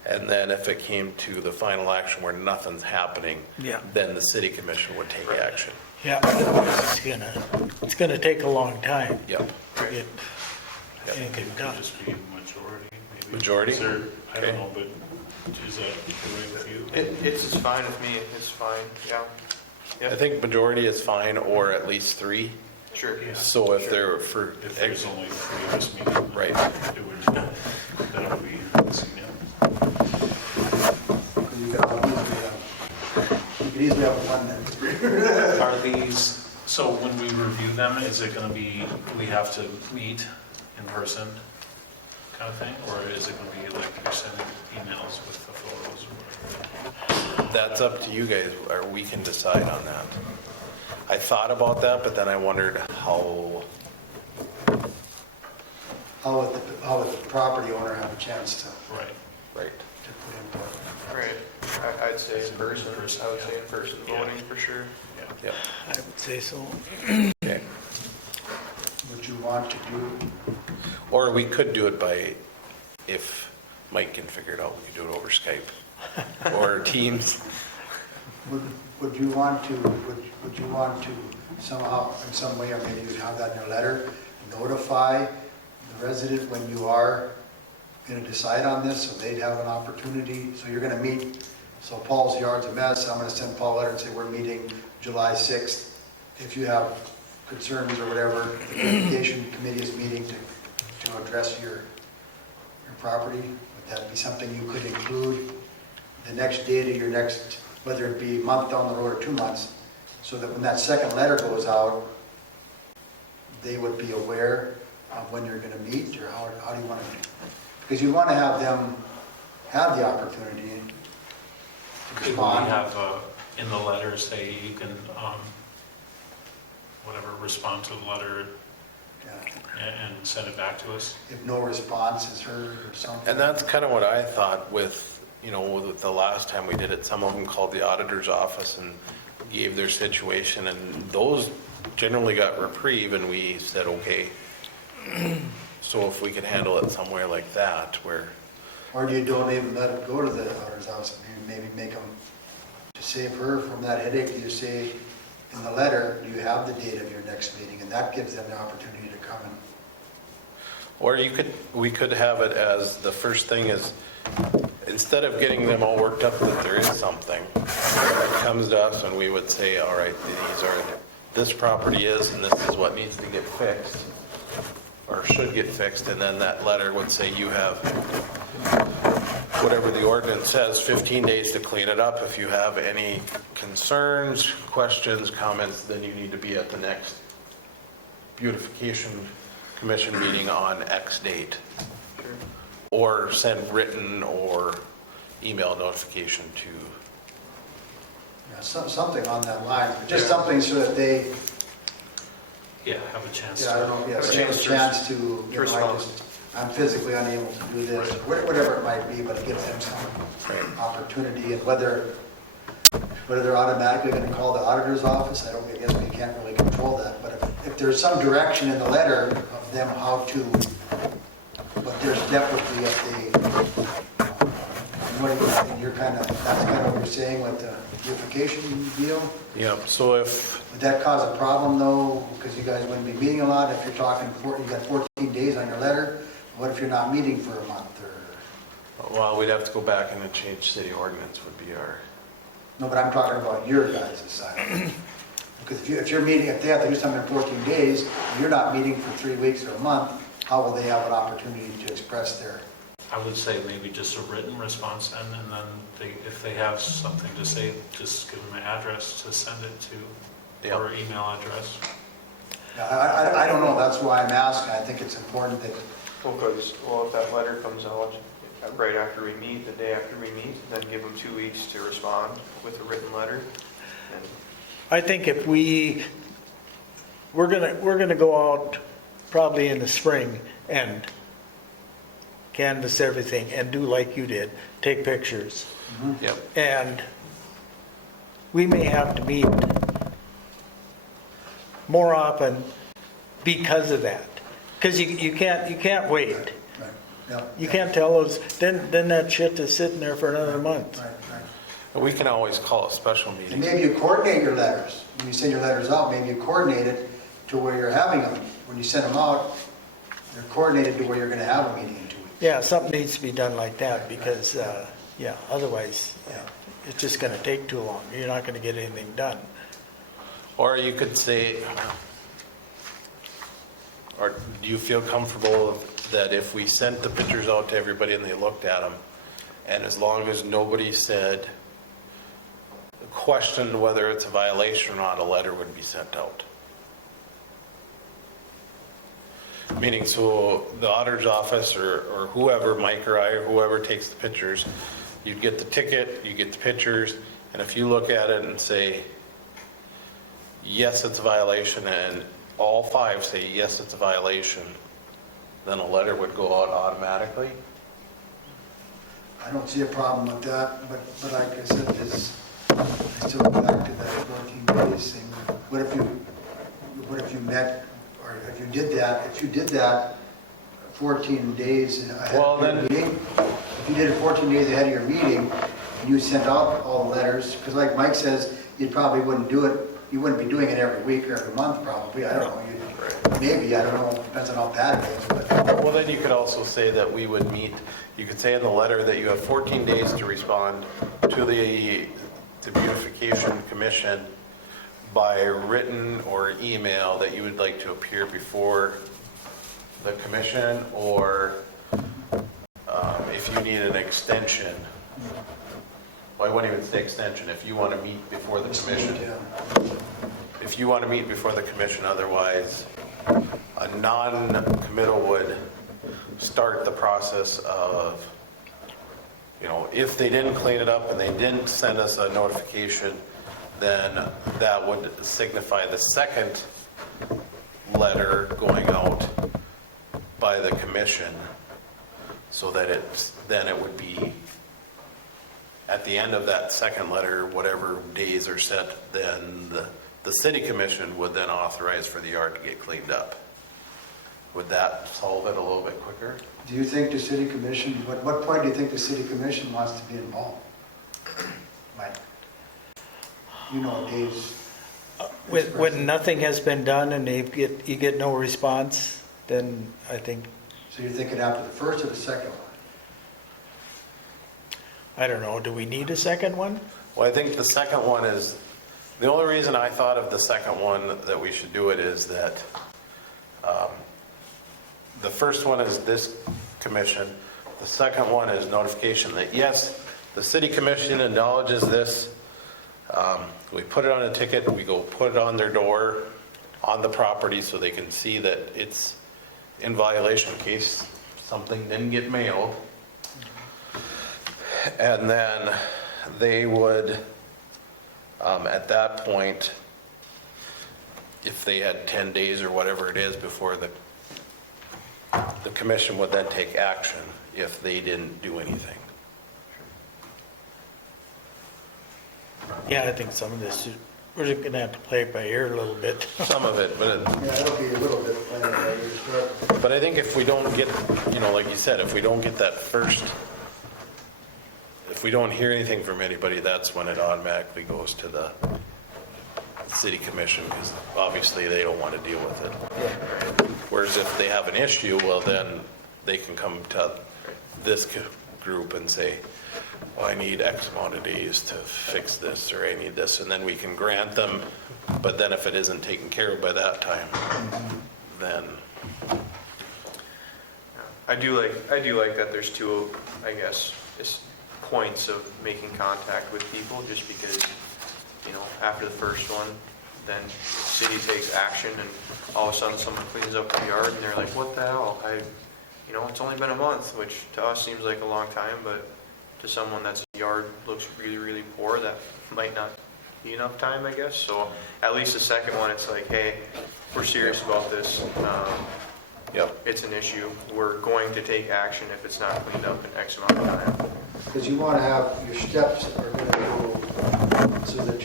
And then if it came to the final action where nothing's happening, Yeah. then the city commission would take action. Yeah, it's gonna take a long time Yep. to get Yep. anything It done. could just be majority, maybe. Majority? Is there, I Okay. don't know, but is that the way with you? It's fine with me, it's fine, yeah. I Yeah, think majority is fine, or at least three. sure. Yeah. So if Sure. they're for, If there's only three of us meeting. Right. It would, that would be significant. You could easily have one then. Are these, so when we review them, is it gonna be, we have to meet in person kind of thing? Or is it gonna be like you're sending emails with the photos or whatever? that's up to you guys, or we can decide on that. I thought about that, but then I wondered how, How would the property owner have a chance to Right. right. put input? Right, I'd say in person, I would say in person Yeah. voting for sure. Yeah. Yep. I would say so. Okay. What you want to do, Or we could do it by, if Mike can figure it out, we could do it over Skype or Teams. would you want to somehow, in some way, or maybe you'd have that in your letter, notify the resident when you are going to decide on this, so they'd have an opportunity, so you're going to meet, so Paul's yard's a mess, I'm going to send Paul a letter and say, we're meeting July 6th. If you have concerns or whatever, the beautification committee is meeting to address your property. Would that be something you could include the next date of your next, whether it be a month down the road or 2 months, so that when that second letter goes out, they would be aware of when you're going to meet, or how do you want to, because you want to have them have the opportunity to Could we respond. have, in the letter, say you can, whatever, respond to the letter Yeah. and send it back to us? If no response is heard or something. And that's kind of what I thought with, with the last time we did it, some of them called the auditor's office and gave their situation, and those generally got reprieve, and we said, okay. So if we could handle it somewhere like that, where, Or do you don't even let it go to the auditor's office, maybe make them, to save her from that headache, you say in the letter, do you have the date of your next meeting? And that gives them the opportunity to come and, or we could have it as, the first thing is, instead of getting them all worked up that there is something, it comes to us and we would say, all right, this property is, and this is what needs to get fixed, or should get fixed, and then that letter would say you have, whatever the ordinance says, 15 days to clean it up. If you have any concerns, questions, comments, then you need to be at the next beautification commission meeting on X date. Sure. Or send written or email notification to, something on that line, but just Yeah. something so that they, Yeah, have a chance I don't to. know, Have a have a chance to chance to, respond. I'm physically unable to do this, or whatever it might be, but it gives them some opportunity, and whether they're automatically going to call the auditor's office, I guess we can't really control that, but if there's some direction in the letter of them how to, what their step would be if they, that's kind of what you're saying with the beautification deal? so if, Would that cause a problem though, because you guys wouldn't be meeting a lot, if you're talking, you got 14 days on your letter, What if you're not meeting for a month or, Well, we'd have to go back and then change city ordinance would be our, no, but I'm talking about your guys' side. Because if you're meeting, if they have to do something in 14 days, and you're not meeting for 3 weeks or a month, how will they have an opportunity to express their, I would say maybe just a written response then, and then if they have something to say, just give them an address to send it to, Yeah. or email address. I don't know, that's why I'm asking. I think it's important that, Well, if that letter comes out right after we meet, the day after we meet, then give them 2 weeks to respond with a written letter. And I think if we're gonna go out probably in the spring and canvass everything and do like you did, take pictures. yep. And we may have to meet more often because of that. Because you can't wait. right, yeah. You can't tell those, then that shit is sitting there for another month. Right, right. But we can always call a special And meeting. maybe you coordinate your letters. When you send your letters out, maybe you coordinate it to where you're having them. When you send them out, they're coordinated to where you're gonna have a meeting in 2 weeks. Yeah, something needs to be done like that because, yeah, otherwise, it's just gonna take too long. You're not gonna get anything done. Or you could say, or do you feel comfortable that if we sent the pictures out to everybody and they looked at them, and as long as nobody said, questioned whether it's a violation or not, a letter would be sent out? Meaning, so the auditor's office or whoever, Mike or I, or whoever takes the pictures, you'd get the ticket, you get the pictures, and if you look at it and say, yes, it's a violation, and all 5 say, yes, it's a violation, then a letter would go out automatically? I don't see a problem with that, but like I said, I still go back to that 14 days thing. What if you met, or if you did that 14 days ahead Well, of your then- meeting? If you did it 14 days ahead of your meeting, and you sent out all the letters, because like Mike says, you probably wouldn't do it, you wouldn't be doing it every week or every month probably, I don't know. Maybe, I don't know, depends on how bad it is, but. Well, then you could also say that we would meet, you could say in the letter that you have 14 days to respond to the Beautification Commission by written or email that you would like to appear before the commission, or if you need an extension. Well, I wouldn't even say extension, if you want to meet before the commission. If you want to meet before the commission, otherwise, a non-committal would start the process of, if they didn't clean it up and they didn't send us a notification, then that would signify the second letter going out by the commission, so that then it would be at the end of that second letter, whatever days are set, then the city commission would then authorize for the yard to get cleaned up. Would that solve it a little bit quicker? Do you think the city commission, what point do you think the city commission wants to be involved? Mike? Days. When nothing has been done and you get no response, then I think, So you're thinking after the first or the second one? I don't know, do we need a second one? Well, I think the second one is, the only reason I thought of the second one that we should do it is that the first one is this commission. The second one is notification that, yes, the city commission acknowledges this. We put it on a ticket, we go put it on their door, on the property, so they can see that it's in violation in case something didn't get mailed. And then they would, at that point, if they had 10 days or whatever it is before the commission would then take action if they didn't do anything. Yeah, I think some of this, we're gonna have to play it by ear a little bit. Some of it, Yeah, it'll be a little bit playing by ear. but I think if we don't get, like you said, if we don't get that first, if we don't hear anything from anybody, that's when it automatically goes to the city commission, because obviously they don't want to deal with it. Whereas if they have an issue, well then they can come to this group and say, well, I need X amount of days to fix this, or I need this, and then we can grant them. But then if it isn't taken care of by that time, then, I do like that there's two, I guess, just points of making contact with people, just because, you know, after the first one, then city takes action and all of a sudden someone cleans up the yard and they're like, what the hell? You know, it's only been a month, which to us seems like a long time, but to someone that's yard looks really, really poor, that might not be enough time, I guess. So at least the second one, it's like, hey, we're serious about this. yep. It's an issue. We're going to take action if it's not cleaned up in X amount of time. Because you want to have, your steps are going to go, so that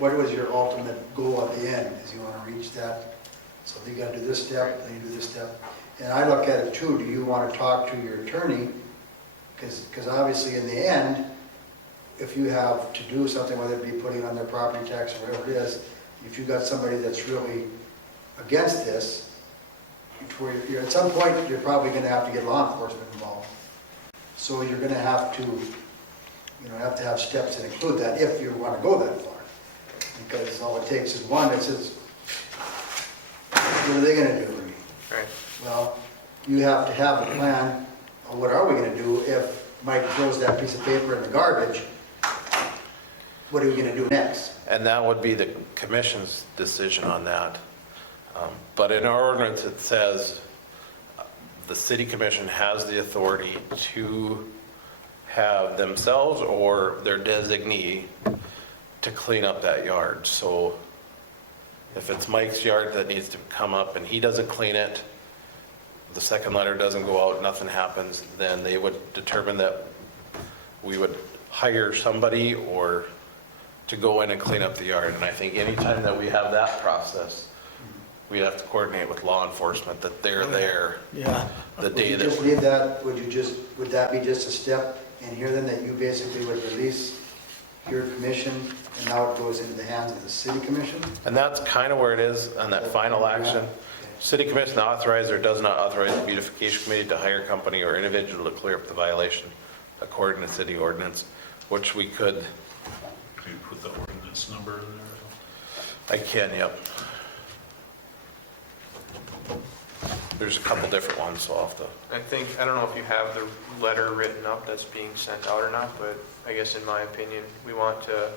what was your ultimate goal at the end, is you want to reach that. So you got to do this step, then you do this step. And I look at it too, do you want to talk to your attorney? Because obviously in the end, if you have to do something, whether it be putting on their property tax or whatever it is, if you've got somebody that's really against this, you're, at some point, you're probably going to have to get law enforcement involved. So you're going to have to, you know, have steps that include that if you want to go that far. Because all it takes is one that says, what are they going to do? Right. Well, you have to have a plan of what are we going to do if Mike throws that piece of paper in the garbage. What are we going to do next? And that would be the commission's decision on that. But in our ordinance, it says the city commission has the authority to have themselves or their designee to clean up that yard. So if it's Mike's yard that needs to come up and he doesn't clean it, the second letter doesn't go out, nothing happens, then they would determine that we would hire somebody or to go in and clean up the yard. And I think anytime that we have that process, we have to coordinate with law enforcement that they're there Yeah. the day Would you just that, leave that, would that be just a step in here then, that you basically would release your commission and now it goes into the hands of the city commission? and that's kind of where it is on that final action. City commission authorizes or does not authorize the beautification committee to hire a company or individual to clear up the violation according to city ordinance, which we could, Can you put the ordinance number in there? I can, yep. There's a couple different ones, so I'll have to. I don't know if you have the letter written up that's being sent out or not, but I guess in my opinion, we want to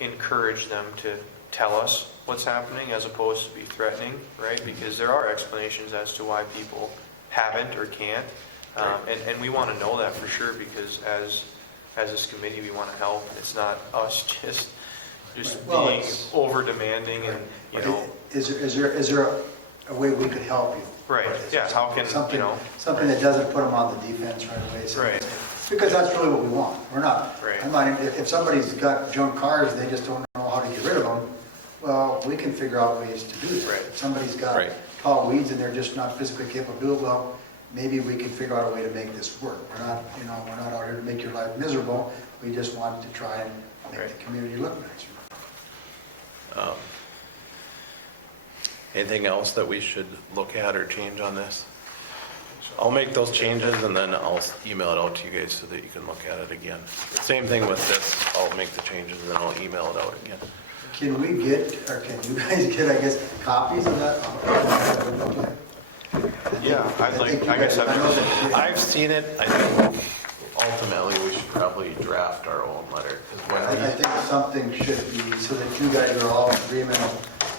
encourage them to tell us what's happening as opposed to be threatening, right? Because there are explanations as to why people haven't or can't. And we want to know that for sure, because as this committee, we want to help. It's not us just Well, being it's- over demanding and, you know. Is there a way we could help you? Right, yeah, how can, Something, you know. something that doesn't put them on the defense right away. so- Right. Because that's really what we want. We're not, Right. I'm not, if somebody's got junk cars, and they just don't know how to get rid of them, well, we can figure out ways to do that. Right. If somebody's got Right. tall weeds and they're just not physically capable of doing well, maybe we can figure out a way to make this work. We're not, you know, we're not out here to make your life miserable. We just want to try and make Right. the community look nicer. Anything else that we should look at or change on this? I'll make those changes and then I'll email it out to you guys so that you can look at it again. Same thing with this, I'll make the changes and then I'll email it out again. Can we get, or can you guys get, I guess, copies of that? Yeah, I'd like, I guess I know that- I've seen it, I think ultimately we should probably draft our own letter. 'Cause when I think something should be, so that you guys are all in agreement,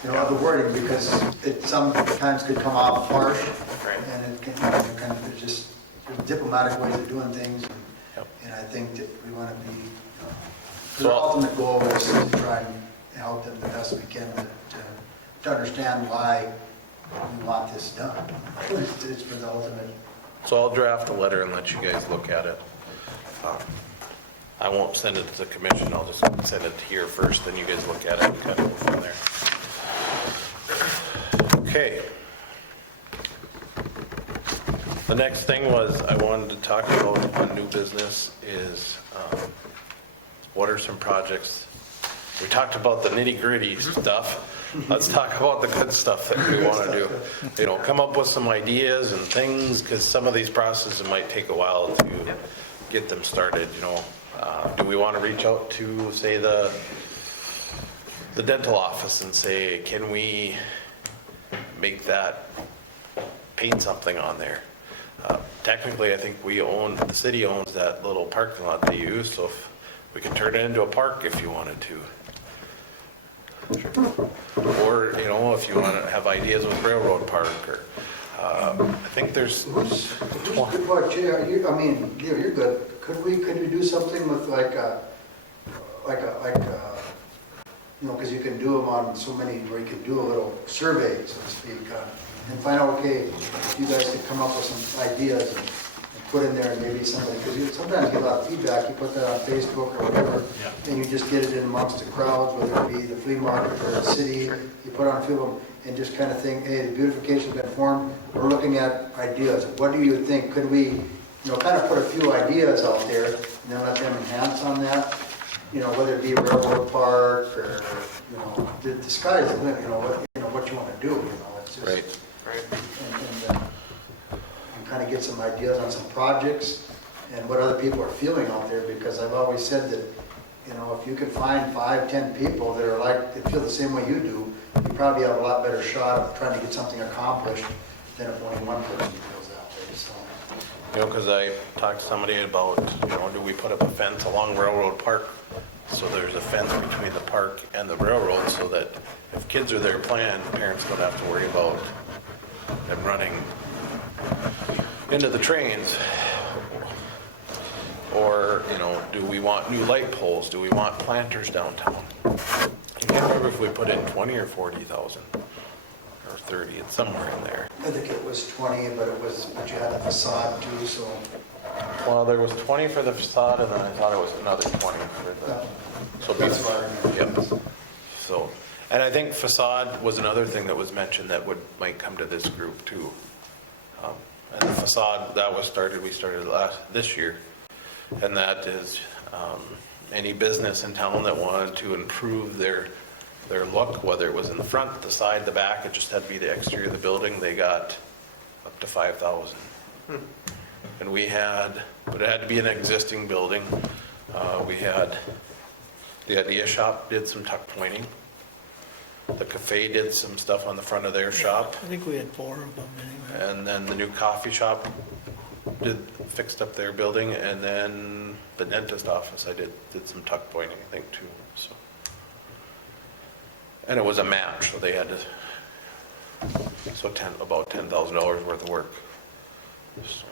you know, of the wording, because it sometimes could come off harsh, Right. and it can, kind of, there's just there's diplomatic ways of doing things, Yep. and I think that we want to be, So the I'll- ultimate goal is to try and help them the best we can to understand why we want this done. It's for the ultimate. So I'll draft a letter and let you guys look at it. I won't send it to the commission, I'll just send it here first, then you guys look at it and kind of go from there. Okay. The next thing was, I wanted to talk about on new business is, what are some projects we talked about the nitty-gritty stuff. Let's talk about the good stuff that we want to do. You know, come up with some ideas and things, because some of these processes might take a while to get them started, you know. Do we want to reach out to, say, the dental office and say, can we make that, paint something on there? Technically, I think the city owns that little parking lot they use, so if we can turn it into a park if you wanted to. Or, you know, if you want to have ideas with Railroad Park, or, I think there's. Good part, Jay, I mean, you're good. Could we do something with like you know, because you can do them on so many, where you can do a little survey, so to speak, and find out, okay, if you guys could come up with some ideas and put in there, and maybe somebody, because you sometimes get a lot of feedback, you put that on Facebook or whatever, and you just get it in amongst the crowds, whether it be the flea market or the city, you put on a few of them, and just kind of think, hey, the beautification's been formed, we're looking at ideas. What do you think? Could we, you know, kind of put a few ideas out there, and then let them enhance on that? You know, whether it be Railroad Park, or, you know, the sky's the limit, you know, what you want to do, you know, it's just. Right. And kind of get some ideas on some projects and what other people are feeling out there, because I've always said that, you know, if you can find 5, 10 people that are like, that feel the same way you do, you probably have a lot better shot of trying to get something accomplished than if only one person feels that way, so. You know, because I talked to somebody about, you know, do we put up a fence along Railroad Park? So there's a fence between the park and the railroad, so that if kids are there playing, parents don't have to worry about them running into the trains. Or, you know, do we want new light poles? Do we want planters downtown? I can't remember if we put in 20 or 40,000 or 30, it's somewhere in there. I think it was 20, but you had the facade too, so. Well, there was 20 for the facade, and then I thought it was another 20 for the. So That's what I remember. Yep. So, and I think facade was another thing that was mentioned that might come to this group too. And the facade, we started this year. And that is any business in town that wanted to improve their look, whether it was in the front, the side, the back, it just had to be the exterior of the building, they got up to $5,000. And but it had to be an existing building. The Idea Shop did some tuck pointing. The cafe did some stuff on the front of their shop. I think we had 4 of them anyway. And then the new coffee shop fixed up their building, and then the dentist office, I did some tuck pointing, I think, too, so. And it was a match, so they had to, about $10,000 worth of work. So.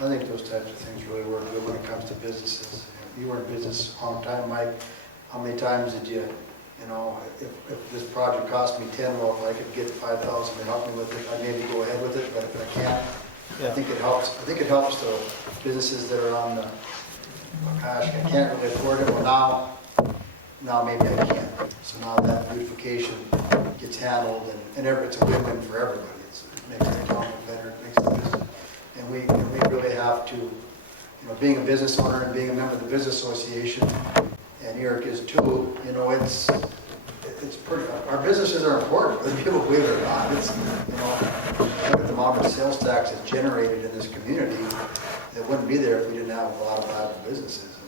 I think those types of things really work good when it comes to businesses. You were in business a long time, Mike. How many times did you know, if this project cost me 10, well, if I could get 5,000 to help me with it, I'd maybe go ahead with it, but if I can't, I think it helps. I think it helps the businesses that are on the, oh gosh, I can't really afford it, well now maybe I can. So now that beautification gets handled, and it's a win-win for everybody. It makes the town look better, it makes the business. And we really have to, you know, being a business owner and being a member of the business association, and Eric is too, you know, it's pretty, our businesses are important, whether people believe it or not. It's, you know, look at the amount of sales tax that's generated in this community that wouldn't be there if we didn't have a lot of viable businesses.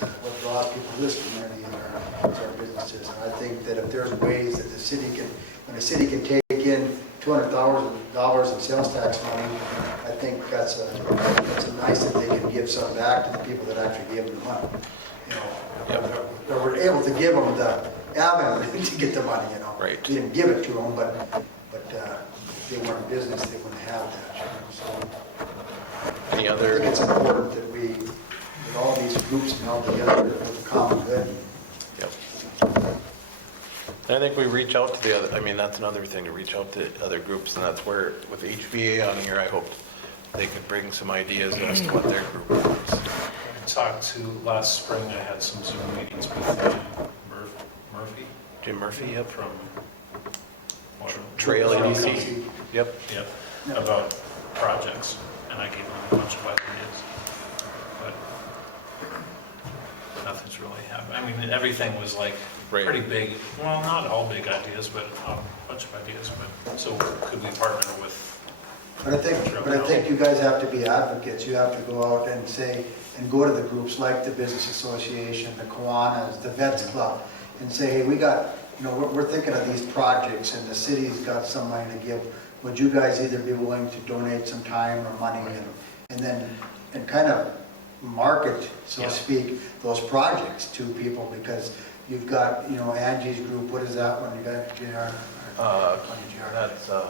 And what draws people to this community is our businesses. And I think that if there's ways that the city can, when the city can take in $200,000 in sales tax money, I think that's a nice that they can give some back to the people that actually gave them the money. You know, that we're able to give them the avenue to get the money, you know. Right. We didn't give it to them, but if they weren't in business, they wouldn't have that. You know? So Any I other? think it's important that all these groups come together for the common good. Yep. And I think we reach out to the other, I mean, that's another thing, to reach out to other groups, and that's where, with HVA on here, I hoped they could bring some ideas as to what their group wants. I talked to, last spring, I had some Zoom meetings with Murphy Jim Murphy, yep, from Trail EDC. Yep. Yep, about projects, and I gave him a bunch of ideas, but nothing's really everything was like Right. pretty big, well, not all big ideas, but a bunch of ideas, but, so could we partner with? But I think you guys have to be advocates. You have to go out and say, and go to the groups like the Business Association, the Kiwanis, the Vets Club, and say, hey, we got, we're thinking of these projects and the city's got some money to give. Would you guys either be willing to donate some time or money and then, and kind of market, so to speak, those projects to people, because you've got, Angie's group, what is that one? You got JR? That's the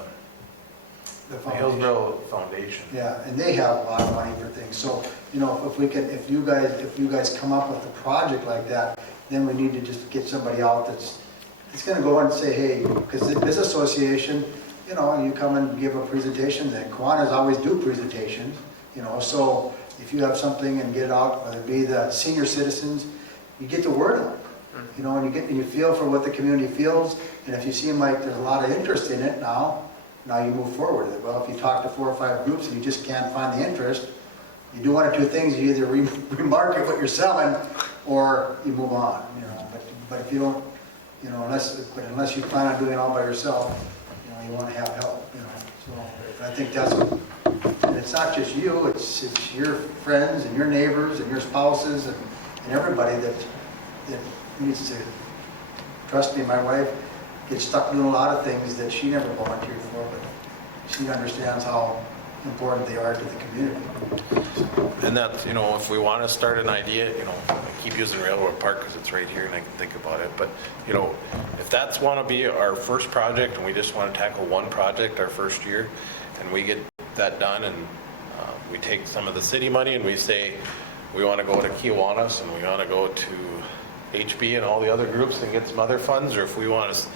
The foundation. Hillsboro Foundation. Yeah, and they have a lot of money for things. So, if you guys come up with a project like that, then we need to just get somebody out that's gonna go and say, hey, because this association, you come and give a presentation, the Kiwanis always do presentations, so if you have something and get it out, whether it be the senior citizens, you get the word out. And you feel for what the community feels, and if you seem like there's a lot of interest in it now you move forward. Well, if you talk to 4 or 5 groups and you just can't find the interest, you do one or two things. You either remarket what you're selling, or you move on. But if you don't, unless you plan on doing it all by yourself, you want to have help. So I think that's, and it's not just you. It's your friends and your neighbors and your spouses and everybody that needs to. Trust me, my wife gets stuck doing a lot of things that she never volunteered for, but she understands how important they are to the community. And that's, if we want to start an idea, I keep using Railroad Park because it's right here and I can think about it. But, if that's want to be our first project and we just want to tackle one project our first year and we get that done and we take some of the city money and we say we want to go to Kiwanis and we want to go to HB and all the other groups and get some other funds, or if we want to,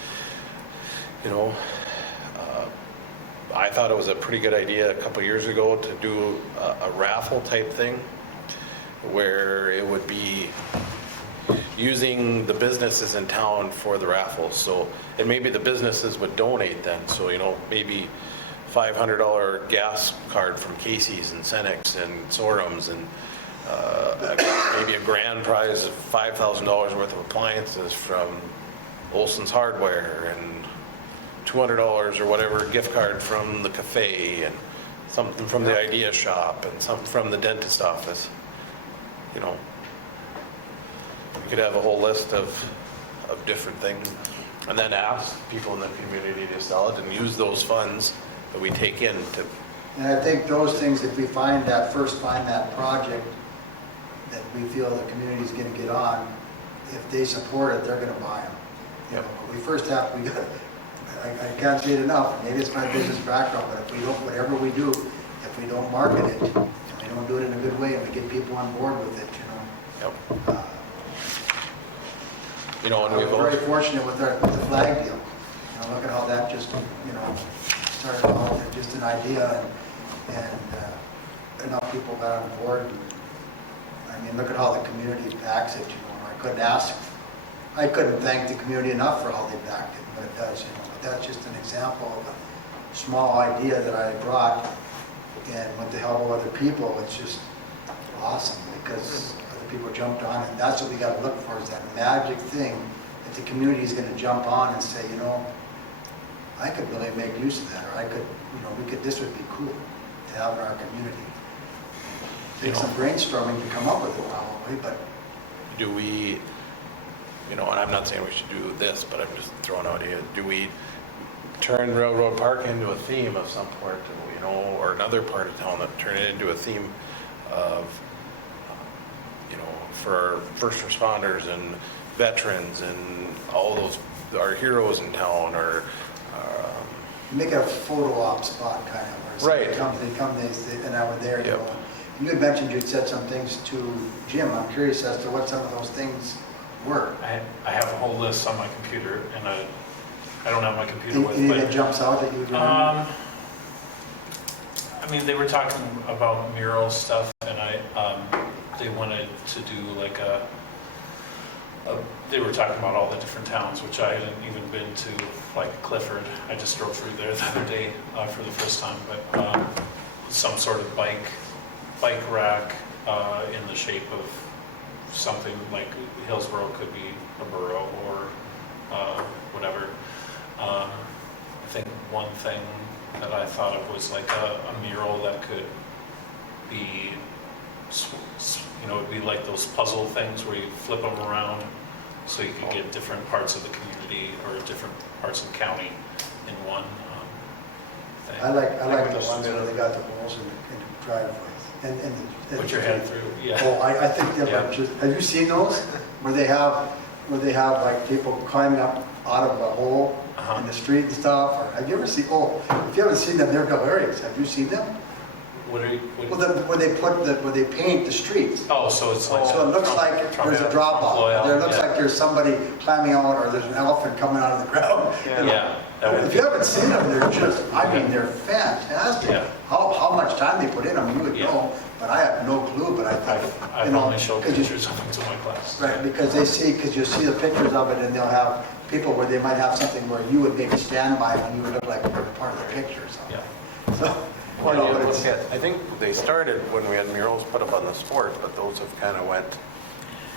I thought it was a pretty good idea a couple years ago to do a raffle type thing where it would be using the businesses in town for the raffles. So, and maybe the businesses would donate then. So, maybe $500 gas card from Casey's and Cenex and Sorum's, and maybe a grand prize of $5,000 worth of appliances from Olson's Hardware, and $200 or whatever gift card from the cafe, and something from the idea shop, and something from the dentist office. You could have a whole list of different things, and then ask people in the community to sell it and use those funds that we take in to. And I think those things, if we find that project that we feel the community's going to get on, if they support it, they're going to buy them. Yep. But we first have, I can't say it enough, maybe it's my business background, but if we don't, whatever we do, if we don't market it, and we don't do it in a good way, and we get people on board with it, Yep. And we're very fortunate with the flag deal. Look at how that just, started out with just an idea, and enough people got on board. Look at how the community backs it. I couldn't thank the community enough for how they backed it, but it does. But that's just an example of a small idea that I brought, and with the help of other people, it's just awesome because other people jumped on it. That's what we got to look for, is that magic thing that the community is going to jump on and say, I could really make use of that, or I could, this would be cool to have in our community. Take some brainstorming to come up with it probably, but. Do we, and I'm not saying we should do this, but I'm just throwing out here, do we turn Railroad Park into a theme of some part, or another part of town, that turn it into a theme of, for first responders and veterans and all those, our heroes in town, or make a photo op spot kind of, or right. They come, and I was there. Yep. You had mentioned you'd said some things to Jim. I'm curious as to what some of those things were. I have a whole list on my computer, and I don't have my computer with Any me. that jumps out that you would remember? They were talking about mural stuff, and they wanted to do like they were talking about all the different towns, which I hadn't even been to, like Clifford. I just drove through there the other day for the first time, but some sort of bike rack in the shape of something like Hillsboro could be a borough or whatever. I think one thing that I thought of was like a mural that could be, it'd be like those puzzle things where you flip them around so you could get different parts of the community or different parts of the county in one thing. I like the ones where they got the holes in the driveways. And Put your head through, yeah. Oh, I think they're Yeah. just, have you seen those? Where they have like people climbing up out of a hole in the street and stuff? Or have you ever seen, if you haven't seen them, they're hilarious. Have you seen them? What are you? Where they paint the streets. Oh, so it's like. So it looks like there's a drop off. There looks like there's somebody climbing out or there's an elephant coming out of the ground. Yeah. that would If be- you haven't seen them, they're just, they're fantastic. Yeah. How much time they put in them, you would Yeah. know, but I have no clue, but I think, I've only showed 'cause you- pictures of them to my class. Right, because because you'll see the pictures of it and they'll have people where they might have something where you would maybe stand by and you would look like you're part of the picture or something. Yeah. So, Well, you know, you but look it's, at, I think they started when we had murals put up on the sport, but those have kind of went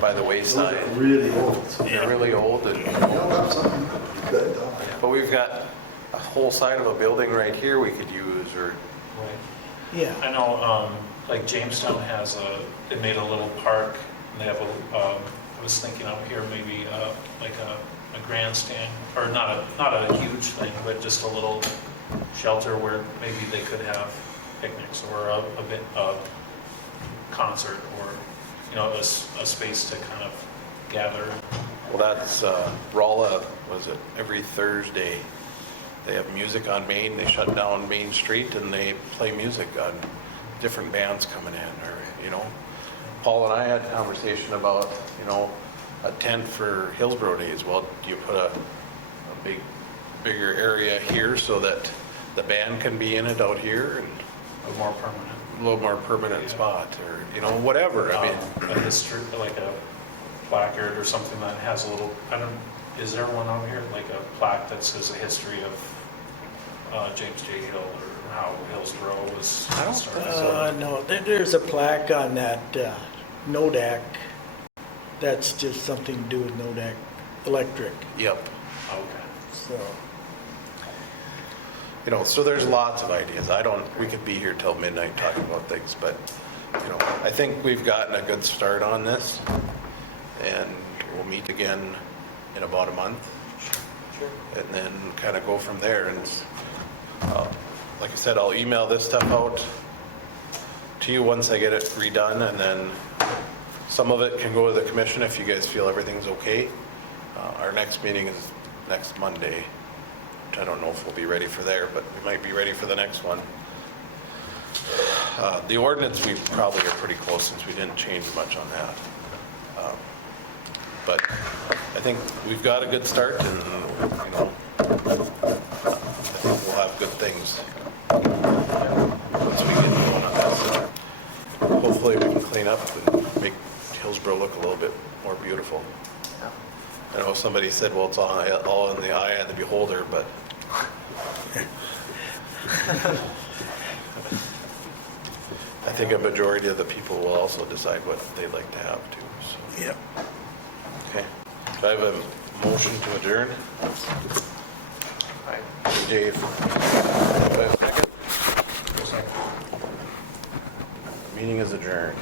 by the those wayside. are really old. They're really old, and, They'll have something good though. but we've got a whole side of a building right here we could use, or, Right. Yeah. I know, like Jamestown has they made a little park, and they have I was thinking up here maybe like a grandstand, or not a huge thing, but just a little shelter where maybe they could have picnics or a concert or, a space to kind of gather. well, that's, Rolla, was it, every Thursday, they have music on Main, they shut down Main Street and they play music on different bands coming in, or, Paul and I had a conversation about, a tent for Hillsboro Days. Well, do you put a bigger area here so that the band can be in it out here, and A more permanent. a little more permanent spot, or, whatever, I mean. A history, like a placard or something that has a little, is there one out here, like a plaque that says a history of James J. Hill, or how Hillsboro was started? No, there's a plaque on that NODAC. That's just something to do with NODAC Electric, Yep. Okay. so. So there's lots of ideas. We could be here till midnight talking about things, but, I think we've gotten a good start on this, and we'll meet again in about a month, Sure. and then kind of go from there. And like I said, I'll email this stuff out to you once I get it redone, and then some of it can go to the commission if you guys feel everything's okay. Our next meeting is next Monday, which I don't know if we'll be ready for there, but we might be ready for the next one. The ordinance, we probably are pretty close since we didn't change much on that. But I think we've got a good start, and, I think we'll have good things once we get going on this. Hopefully we can clean up and make Hillsboro look a little bit more beautiful. I know somebody said, well, it's all in the eye of the beholder, but I think a majority of the people will also decide what they'd like to have too. So. Yep. Okay. Do I have a motion to adjourn? Dave. Do I have a second? Meeting is adjourned.